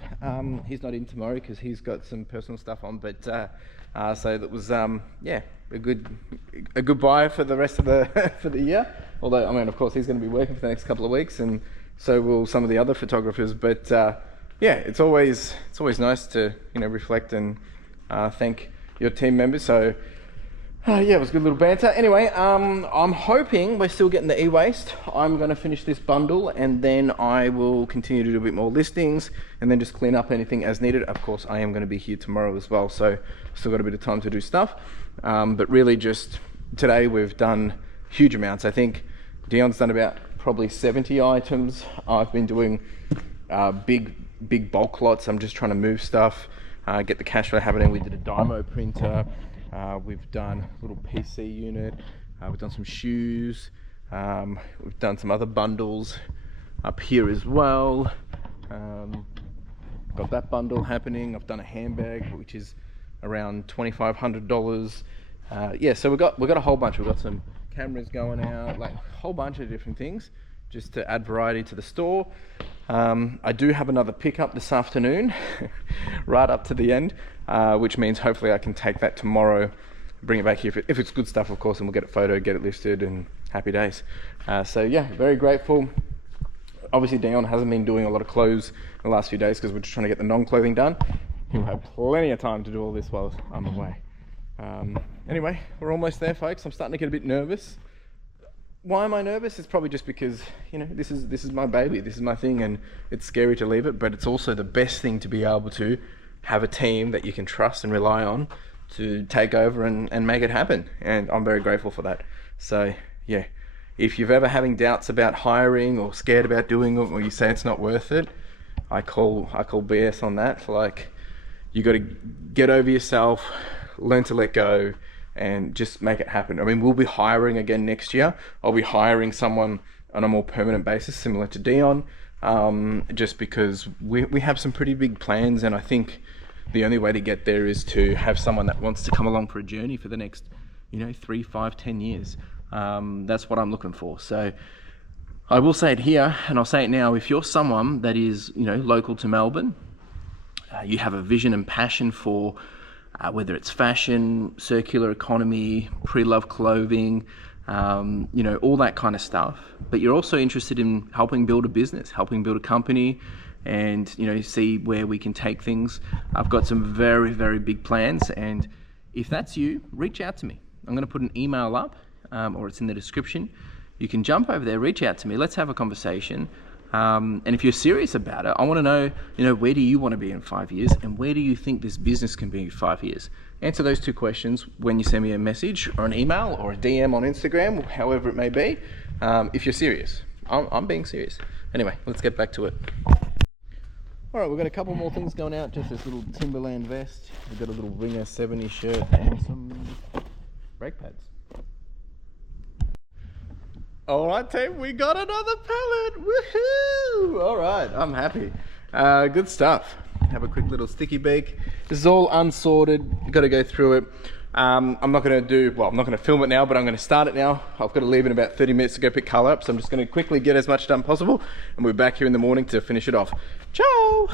He's not in tomorrow because he's got some personal stuff on, but so that was yeah, a good buy for the rest of the for the year. Although, I mean, of course, he's going to be working for the next couple of weeks, and so will some of the other photographers. But yeah, it's always nice to, you know, reflect and thank your team members. So yeah, it was a good little banter. Anyway, I'm hoping we're still getting the e-waste. I'm going to finish this bundle, and then I will continue to do a bit more listings, and then just clean up anything as needed. Of course, I am going to be here tomorrow as well, so still got a bit of time to do stuff. But really, just today we've done huge amounts. I think Dion's done about probably 70 items. I've been doing big bulk lots. I'm just trying to move stuff, get the cash flow happening. We did a Dymo printer. We've done a little PC unit. We've done some shoes. We've done some other bundles up here as well. Got that bundle happening. I've done a handbag, which is around $2,500. Yeah, so we've got a whole bunch. We've got some cameras going out, like a whole bunch of different things, just to add variety to the store. I do have another pickup this afternoon, right up to the end, which means hopefully I can take that tomorrow, bring it back here if it's good stuff, of course, and we'll get it photoed, get it listed, and happy days. So yeah, very grateful. Obviously, Dion hasn't been doing a lot of clothes in the last few days because we're just trying to get the non-clothing done. He'll have plenty of time to do all this while I'm away. Anyway, we're almost there, folks. I'm starting to get a bit nervous. Why am I nervous? It's probably just because, you know, this is my baby, this is my thing, and it's scary to leave it, but it's also the best thing to be able to have a team that you can trust and rely on to take over and make it happen, and I'm very grateful for that. So yeah, if you're ever having doubts about hiring or scared about doing it, or you say it's not worth it, I call BS on that. Like, you got to get over yourself, learn to let go, and just make it happen. I mean, we'll be hiring again next year. I'll be hiring someone on a more permanent basis, similar to Dion, just because we have some pretty big plans, and I think the only way to get there is to have someone that wants to come along for a journey for the next, 3, 5, 10 years. That's what I'm looking for. So I will say it here, and I'll say it now. If you're someone that is, local to Melbourne, you have a vision and passion for whether it's fashion, circular economy, pre-loved clothing, all that kind of stuff. But you're also interested in helping build a business, helping build a company, and see where we can take things. I've got some very, very big plans, and if that's you, reach out to me. I'm going to put an email up, or it's in the description. You can jump over there, reach out to me. Let's have a conversation. And if you're serious about it, I want to know, where do you want to be in 5 years, and where do you think this business can be in 5 years? Answer those two questions when you send me a message or an email or a DM on Instagram, however it may be, if you're serious. I'm being serious. Anyway, let's get back to it. All right, we've got a couple more things going out. Just this little Timberland vest. We've got a little Ringer 70 shirt and some brake pads. All right, team, we got another pallet. Woohoo! All right, I'm happy. Good stuff. have a quick little sticky beak. This is all unsorted, you've got to go through it. I'm not going to film it now, but I'm going to start it now. I've got to leave in about 30 minutes to go pick colour up, so I'm just going to quickly get as much done possible, and we're back here in the morning to finish it off. Ciao!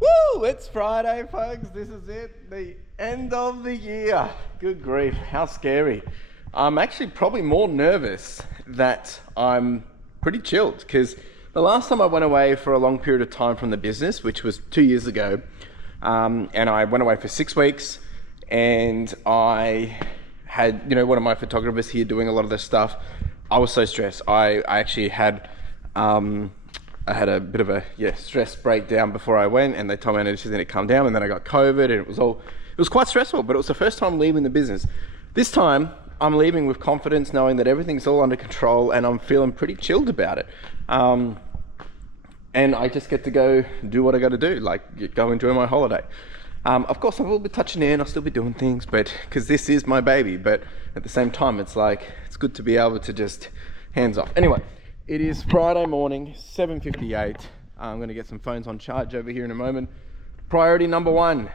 Woo! It's Friday, folks. This is it. The end of the year. Good grief, how scary. I'm actually probably more nervous that I'm pretty chilled, because the last time I went away for a long period of time from the business, which was 2 years ago, and I went away for 6 weeks, and I had, you know, one of my photographers here doing a lot of this stuff. I was so stressed. I actually had I had a bit of a stress breakdown before I went, and they told me I needed to calm down, and then I got COVID, and it was quite stressful, but it was the first time leaving the business. This time I'm leaving with confidence, knowing that everything's all under control, and I'm feeling pretty chilled about it. And I just get to go do what I got to do, like go enjoy my holiday. Of course, I will be touching in, I'll still be doing things, but because this is my baby, but at the same time, it's like, it's good to be able to just hands off. Anyway, it is Friday morning, 7:58. I'm going to get some phones on charge over here in a moment. Priority number one,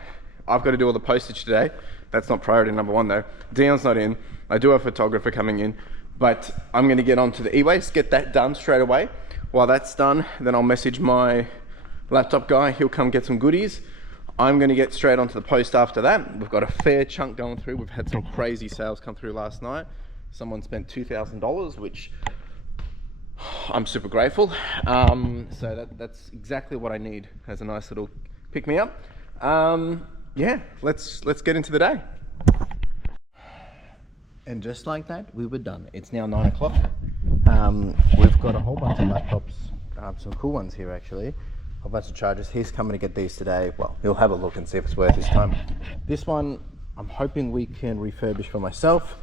I've got to do all the postage today. That's not priority number one though. Dion's not in. I do have a photographer coming in, but I'm going to get onto the e-waste, get that done straight away. While that's done, then I'll message my laptop guy. He'll come get some goodies. I'm going to get straight onto the post after that. We've got a fair chunk going through. We've had some crazy sales come through last night. Someone spent $2,000, which I'm super grateful. So that's exactly what I need as a nice little pick-me-up. Yeah, let's get into the day. And just like that, we were done. It's now 9 o'clock. We've got a whole bunch of laptops, some cool ones here actually. A bunch of chargers. He's coming to get these today. Well, he'll have a look and see if it's worth his time. This one, I'm hoping we can refurbish for myself.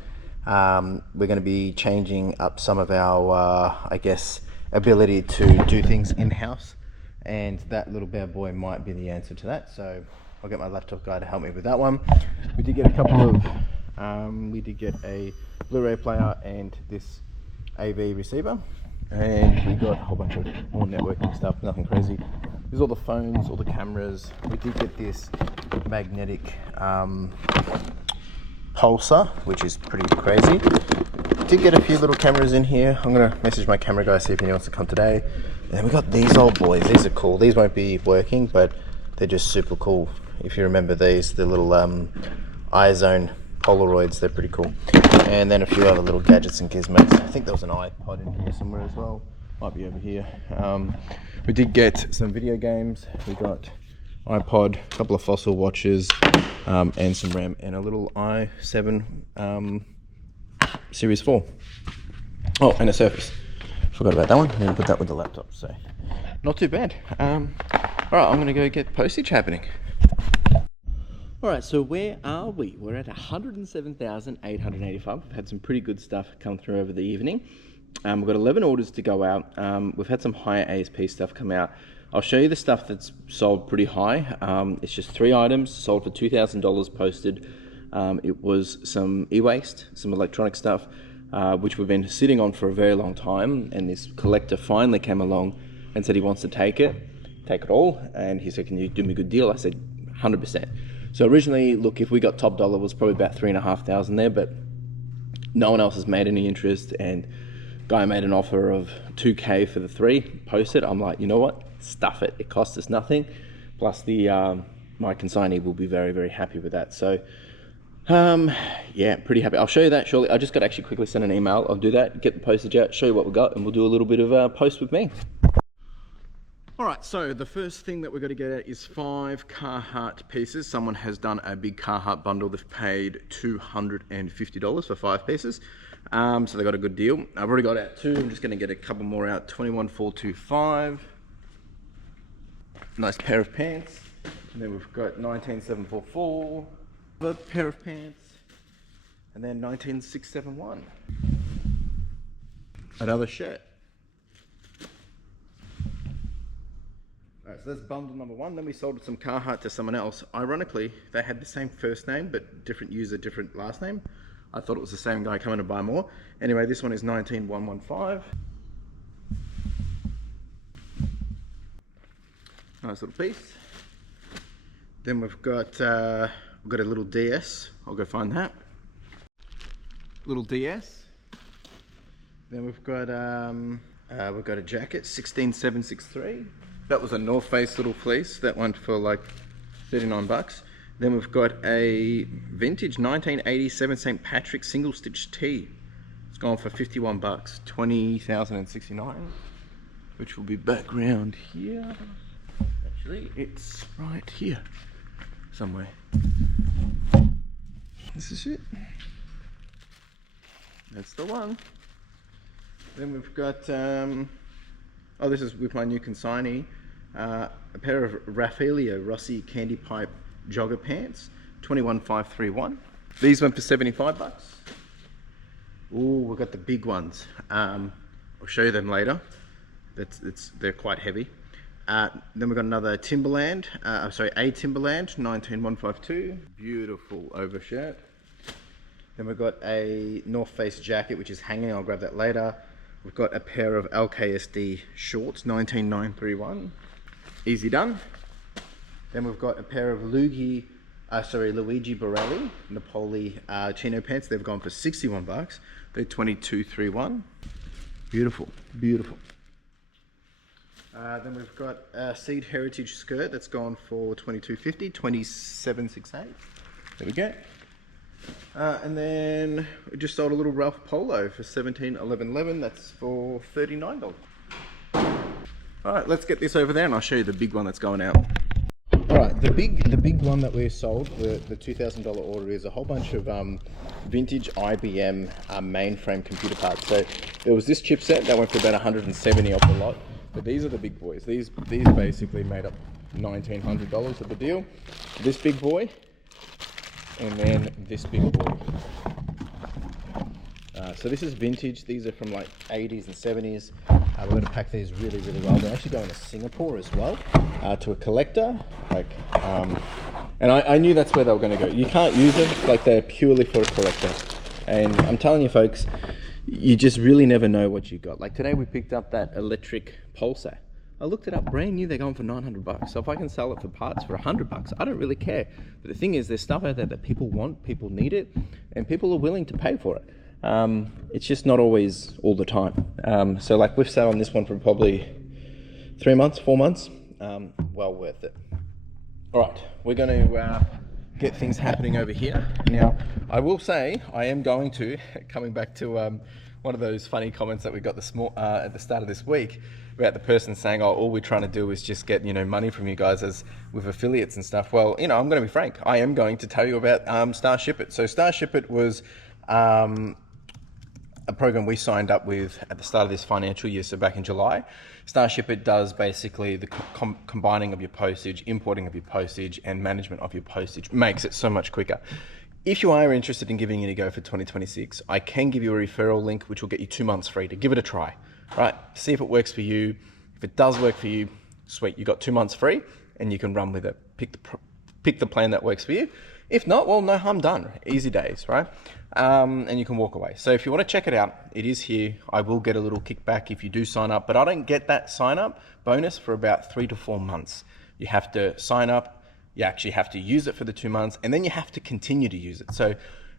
We're going to be changing up some of our, I guess, ability to do things in-house, and that little bad boy might be the answer to that. So I'll get my laptop guy to help me with that one. We did get a couple of, we did get a Blu-ray player and this AV receiver. And we got a whole bunch of more networking stuff, nothing crazy. There's all the phones, all the cameras. We did get this magnetic pulsar, which is pretty crazy. Did get a few little cameras in here. I'm gonna message my camera guy, see if he wants to come today. And then we got these old boys. These are cool. These won't be working, but they're just super cool. If you remember these, the little iZone Polaroids, they're pretty cool. And then a few other little gadgets and gizmos. I think there was an iPod in here somewhere as well. Might be over here. We did get some video games. We got iPod, a couple of Fossil watches, and some RAM, and a little i7 Series 4. Oh, and a Surface. Forgot about that one. I'm gonna put that with the laptop, so not too bad. Alright, I'm gonna go get postage happening. Alright, so where are we? We're at 107,885. We've had some pretty good stuff come through over the evening. We've got 11 orders to go out. We've had some higher ASP stuff come out. I'll show you the stuff that's sold pretty high. It's just 3 items, sold for $2,000 posted. It was some e-waste, some electronic stuff, which we've been sitting on for a very long time, and this collector finally came along and said he wants to take it all, and he said, can you do me a good deal? I said, 100%. So originally, look, if we got top dollar, it was probably about $3,500 there, but no one else has made any interest, and guy made an offer of $2K for the 3, posted. I'm like, you know what? Stuff it. It costs us nothing. Plus the my consignee will be very, very happy with that. So yeah, pretty happy. I'll show you that shortly. I just got to actually quickly send an email. I'll do that, get the postage out, show you what we got, and we'll do a little bit of post with me. Alright, so the first thing that we're going to get at is 5 Carhartt pieces. Someone has done a big Carhartt bundle. They've paid $250 for 5 pieces. So they got a good deal. I've already got out 2. I'm just going to get a couple more out. 21425. Nice pair of pants. And then we've got 19744. Another pair of pants. And then 19671. Another shirt. Alright, so that's bundle number 1. Then we sold some Carhartt to someone else. Ironically, they had the same first name, but different user, different last name. I thought it was the same guy coming to buy more. Anyway, this one is 19115. Nice little piece. Then we've got a little DS. I'll go find that. Little DS. Then we've got a jacket, 16763. That was a North Face little fleece. That went for like 39 bucks. Then we've got a vintage 1987 St. Patrick's single stitch tee. It's gone for 51 bucks, 20,069, which will be back round here. Actually, it's right here somewhere. This is it. That's the one. Then we've got, this is with my new consignee, a pair of Raffaello Rossi candy pipe jogger pants, 21,531. These went for 75 bucks. Ooh, we've got the big ones. I'll show you them later. They're quite heavy. Then we've got another Timberland, a Timberland, 19,152. Beautiful overshirt. Then we've got a North Face jacket, which is hanging. I'll grab that later. We've got a pair of LKSD shorts, 19,931. Easy done. Then we've got a pair of Luigi Borelli Napoli chino pants. They've gone for 61 bucks. They're 22,331. Beautiful, beautiful. Then we've got a Seed Heritage skirt that's gone for 22.50, 27.68. There we go. And then we just sold a little Ralph Polo for 17.11. That's for $39. All right, let's get this over there and I'll show you the big one that's going out. All right, the big one that we sold, the $2,000 order, is a whole bunch of vintage IBM mainframe computer parts. So there was this chipset that went for about 170 off the lot, but these are the big boys. These basically made up $1,900 of the deal. This big boy, and then this big boy. So this is vintage. These are from like 80s and 70s. We're going to pack these really, really well. They're actually going to Singapore as well, to a collector. And I knew that's where they were going to go. You can't use them, like they're purely for a collector. And I'm telling you folks, you just really never know what you got. Like today we picked up that electric pole saw. I looked it up, brand new, they're going for 900 bucks. So if I can sell it for parts for 100 bucks, I don't really care. But the thing is, there's stuff out there that people want, people need it, and people are willing to pay for it. It's just not always all the time. So like we've sat on this one for probably 3 months, 4 months. Well worth it. All right, we're going to get things happening over here. Now, I will say, I am going to, coming back to one of those funny comments that we got at the start of this week, about the person saying, oh, all we're trying to do is just get, money from you guys as with affiliates and stuff. Well, I'm going to be frank. I am going to tell you about STARSHIPIT. So STARSHIPIT was a program we signed up with at the start of this financial year, so back in July. STARSHIPIT does basically the combining of your postage, importing of your postage, and management of your postage. Makes it so much quicker. If you are interested in giving it a go for 2026, I can give you a referral link, which will get you 2 months free to give it a try. Right? See if it works for you. If it does work for you, sweet, you got 2 months free, and you can run with it. Pick the plan that works for you. If not, well, no harm done. Easy days, right? And you can walk away. So if you want to check it out, it is here. I will get a little kickback if you do sign up, but I don't get that sign up bonus for about 3 to 4 months. You have to sign up, you actually have to use it for the 2 months, and then you have to continue to use it. So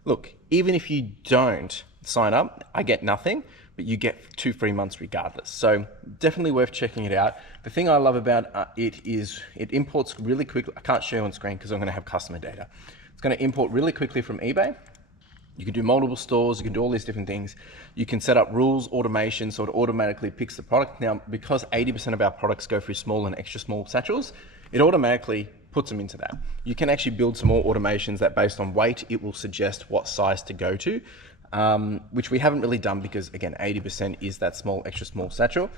look, even if you don't sign up, I get nothing, but you get 2 free months regardless. So definitely worth checking it out. The thing I love about it is it imports really quickly. I can't show you on screen because I'm going to have customer data. It's going to import really quickly from eBay. You can do multiple stores, you can do all these different things. You can set up rules, automation, so it automatically picks the product. Now, because 80% of our products go through small and extra small satchels, it automatically puts them into that. You can actually build some more automations that based on weight, it will suggest what size to go to, which we haven't really done because again, 80% is that small, extra small satchel.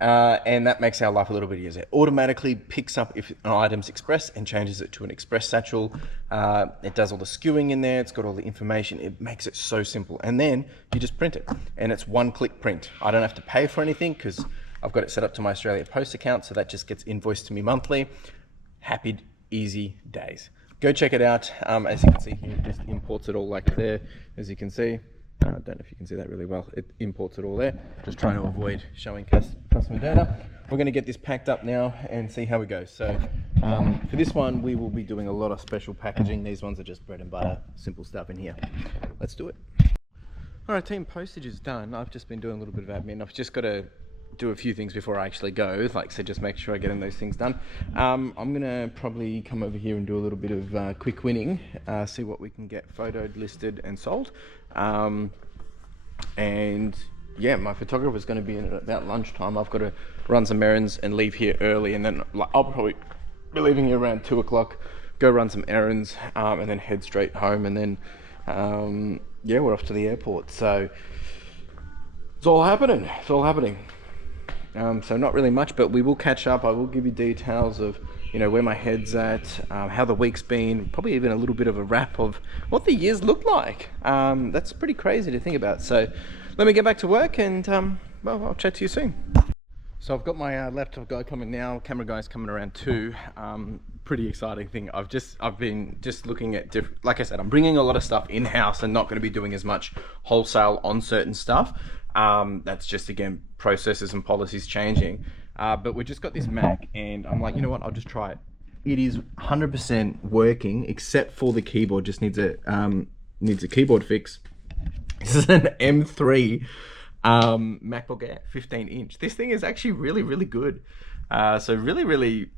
And that makes our life a little bit easier. It automatically picks up if an item's express and changes it to an express satchel. It does all the skewing in there. It's got all the information. It makes it so simple. And then you just print it and it's 1-click print. I don't have to pay for anything because I've got it set up to my Australia Post account. So that just gets invoiced to me monthly. Happy, easy days. Go check it out. As you can see here, it just imports it all like there, as you can see. I don't know if you can see that really well. It imports it all there. Just trying to avoid showing customer data. We're going to get this packed up now and see how we go. So For this one, we will be doing a lot of special packaging. These ones are just bread and butter, simple stuff in here. Let's do it. All right, team, postage is done. I've just been doing a little bit of admin. I've just got to do a few things before I actually go, like, so just make sure I get those things done. I'm gonna probably come over here and do a little bit of quick winning, see what we can get photoed, listed and sold. And yeah, my photographer's going to be in at about lunchtime. I've got to run some errands and leave here early, and then I'll probably be leaving here around 2 o'clock, go run some errands, and then head straight home, and then yeah, we're off to the airport. So it's all happening. So not really much, but we will catch up. I will give you details of, you know, where my head's at, how the week's been, probably even a little bit of a wrap of what the year's looked like. That's pretty crazy to think about. So let me get back to work, and well, I'll chat to you soon. So I've got my laptop guy coming now, camera guy's coming around too. Pretty exciting thing. I've been just looking at different, like I said, I'm bringing a lot of stuff in-house and not going to be doing as much wholesale on certain stuff. That's just, again, processes and policies changing. But we just got this Mac, and I'm like, you know what, I'll just try it. It is 100% working, except for the keyboard. Just needs a keyboard fix. This is an M3 MacBook Air 15-inch. This thing is actually really, really good. So really,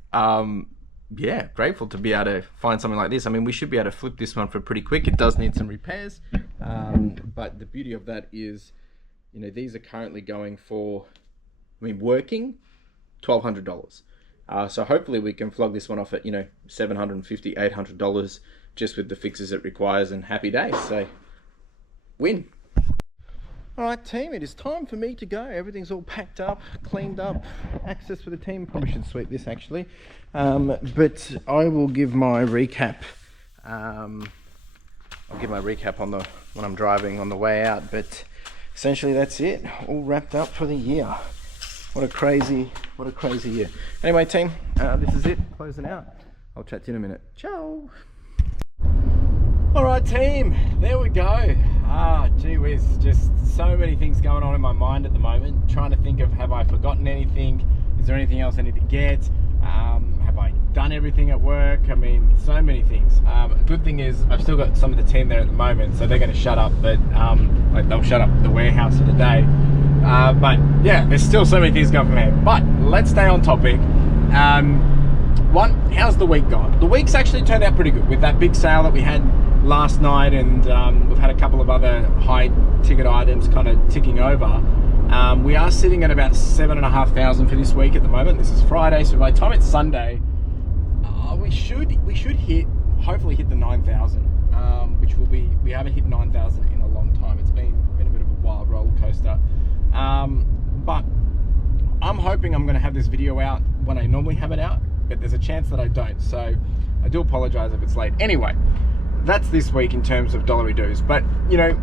yeah, grateful to be able to find something like this. I mean, we should be able to flip this one for pretty quick. It does need some repairs, but the beauty of that is, you know, these are currently going for, I mean, working $1,200. So hopefully we can flog this one off at, you know, $750, $800 just with the fixes it requires, and happy days. So win. All right, team, it is time for me to go. Everything's all packed up, cleaned up, access for the team. Probably should sweep this actually. But I will give my recap. I'll give my recap on when I'm driving on the way out, but essentially that's it, all wrapped up for the year. What a crazy year. Anyway, team, this is it, closing out. I'll chat to you in a minute. Ciao. All right, team, there we go. Gee whiz, just so many things going on in my mind at the moment. Trying to think of, have I forgotten anything? Is there anything else I need to get? Have I done everything at work? I mean, so many things. The good thing is I've still got some of the team there at the moment, so they're going to shut up, but like, they'll shut up the warehouse for the day. But yeah, there's still so many things going from there. But let's stay on topic. One, how's the week gone? The week's actually turned out pretty good with that big sale that we had last night, and we've had a couple of other high ticket items kind of ticking over. We are sitting at about 7,500 for this week at the moment. This is Friday, so by the time it's Sunday, we should hopefully hit the 9,000, which will be, we haven't hit 9,000 in a long time. It's been a bit of a wild roller coaster, but I'm hoping I'm going to have this video out when I normally have it out, but there's a chance that I don't, so I do apologize if it's late. Anyway, that's this week in terms of dollary dues. But, you know,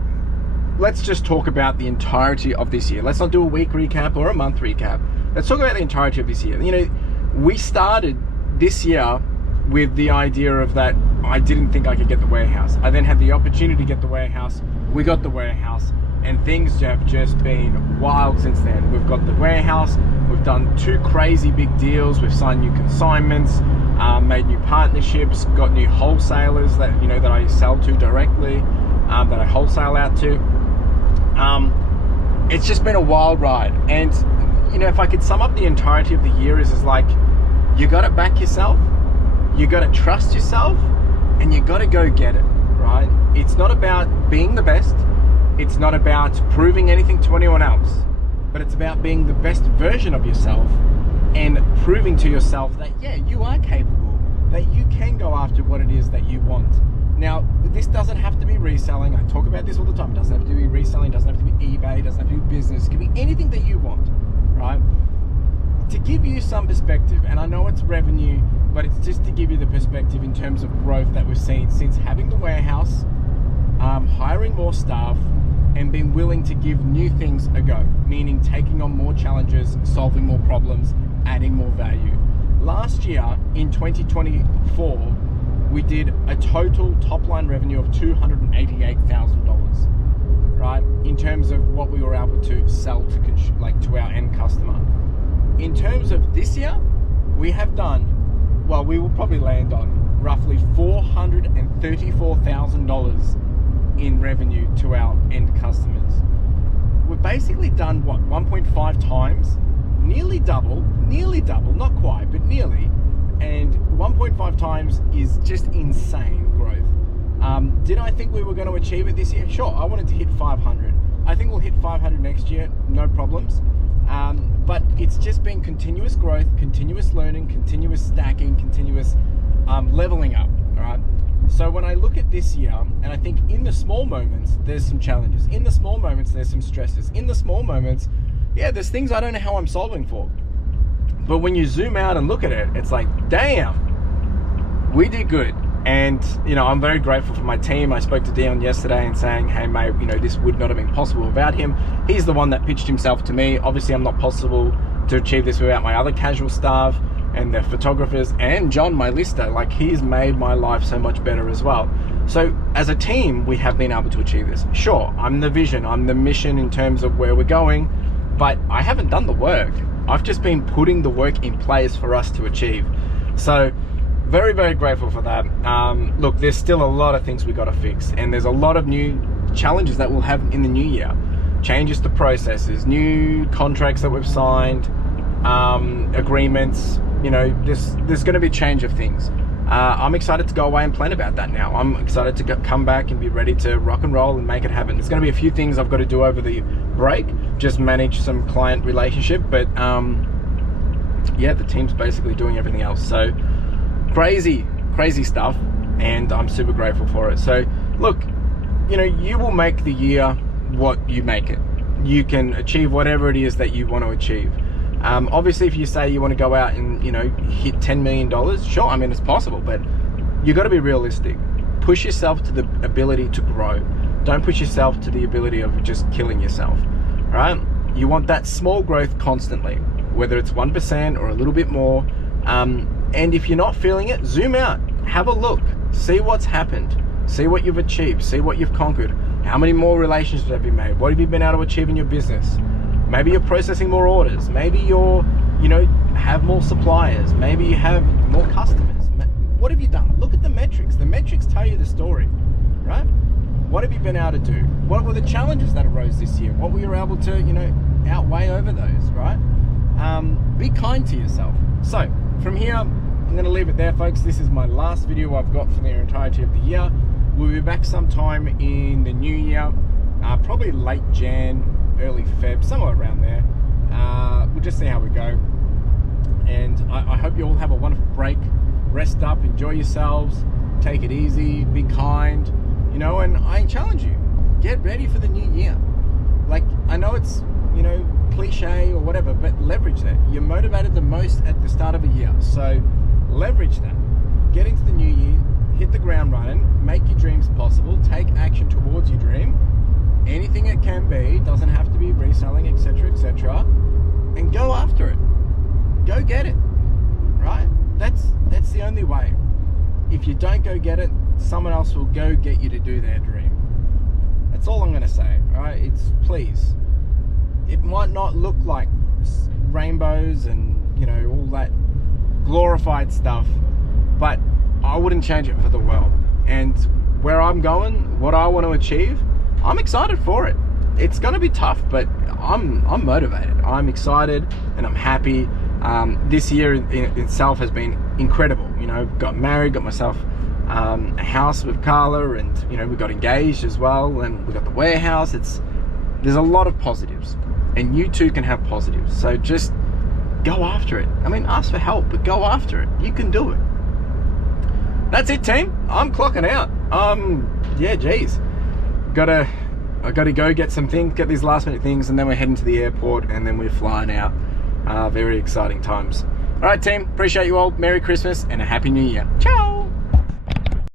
let's just talk about the entirety of this year. Let's not do a week recap or a month recap. Let's talk about the entirety of this year. You know, we started this year with the idea of that I didn't think I could get the warehouse. I then had the opportunity to get the warehouse. We got the warehouse, and things have just been wild since then. We've got the warehouse, we've done 2 crazy big deals, we've signed new consignments, made new partnerships, got new wholesalers that, you know, that I sell to directly, that I wholesale out to. It's just been a wild ride, and you know, if I could sum up the entirety of the year is like, you got to back yourself, you got to trust yourself, and you got to go get it, right? It's not about being the best, it's not about proving anything to anyone else, but it's about being the best version of yourself and proving to yourself that, yeah, you are capable, that you can go after what it is that you want. Now, this doesn't have to be reselling. I talk about this all the time. It doesn't have to be reselling, doesn't have to be eBay, doesn't have to be business. It can be anything that you want, right? To give you some perspective, and I know it's revenue, but it's just to give you the perspective in terms of growth that we've seen since having the warehouse, hiring more staff, and being willing to give new things a go, meaning taking on more challenges, solving more problems, adding more value. Last year, in 2024, we did a total top line revenue of $288,000, right? In terms of what we were able to sell to our end customer. In terms of this year, we have done well, we will probably land on roughly $434,000 in revenue to our end customers. We've basically done what, 1.5 times, nearly double, not quite, but nearly. And 1.5 times is just insane growth. Did I think we were going to achieve it this year? Sure, I wanted to hit 500. I think we'll hit 500 next year, no problems. But it's just been continuous growth, continuous learning, continuous stacking, continuous leveling up, all right? So when I look at this year, and I think in the small moments, there's some challenges. In the small moments, there's some stresses. In the small moments, yeah, there's things I don't know how I'm solving for. But when you zoom out and look at it, it's like, damn, we did good. And, you know, I'm very grateful for my team. I spoke to Dion yesterday and saying, hey, mate, you know, this would not have been possible without him. He's the one that pitched himself to me. Obviously, I'm not possible to achieve this without my other casual staff and the photographers and John, my lister. Like, he's made my life so much better as well. So as a team, we have been able to achieve this. Sure, I'm the vision, I'm the mission in terms of where we're going, but I haven't done the work. I've just been putting the work in place for us to achieve. So very, very grateful for that. Look, there's still a lot of things we got to fix, and there's a lot of new challenges that we'll have in the new year. Changes to processes, new contracts that we've signed, agreements. You know, there's going to be a change of things. I'm excited to go away and plan about that now. I'm excited to come back and be ready to rock and roll and make it happen. There's going to be a few things I've got to do over the break, just manage some client relationship, but yeah, the team's basically doing everything else. So crazy stuff, and I'm super grateful for it. So look, you know, you will make the year what you make it. You can achieve whatever it is that you want to achieve. Obviously, if you say you want to go out and, you know, hit $10 million, sure, I mean, it's possible, but you got to be realistic. Push yourself to the ability to grow. Don't push yourself to the ability of just killing yourself, right? You want that small growth constantly, whether it's 1% or a little bit more. And if you're not feeling it, zoom out, have a look, see what's happened, see what you've achieved, see what you've conquered. How many more relationships have you made? What have you been able to achieve in your business? Maybe you're processing more orders. Maybe you're, you know, have more suppliers. Maybe you have more customers. What have you done? Look at the metrics. The metrics tell you the story, right? What have you been able to do? What were the challenges that arose this year? What were you able to, you know, outweigh over those, right? Be kind to yourself. So from here, I'm going to leave it there, folks. This is my last video I've got for the entirety of the year. We'll be back sometime in the new year, probably late Jan, early Feb, somewhere around there. We'll just see how we go. And I hope you all have a wonderful break. Rest up, enjoy yourselves, take it easy, be kind, you know, and I challenge you, get ready for the new year. Like, I know it's, you know, cliche or whatever, but leverage that. You're motivated the most at the start of a year, so leverage that. Get into the new year, hit the ground running, make your dreams possible, take action towards your dream. Anything it can be, doesn't have to be reselling, etc., and go after it. Go get it, right? That's the only way. If you don't go get it, someone else will go get you to do their dream. That's all I'm gonna say, right? It's, please, it might not look like rainbows and, you know, all that glorified stuff, but I wouldn't change it for the world. And where I'm going, what I want to achieve, I'm excited for it. It's going to be tough, but I'm motivated. I'm excited and I'm happy. This year in itself has been incredible. You know, got married, got myself a house with Carla, and, you know, we got engaged as well, and we got the warehouse. There's a lot of positives, and you too can have positives. So just go after it. I mean, ask for help, but go after it. You can do it. That's it, team. I'm clocking out. Yeah, geez. I gotta go get some things, get these last minute things, and then we're heading to the airport, and then we're flying out. Very exciting times. All right, team. Appreciate you all. Merry Christmas and a Happy New Year. Ciao.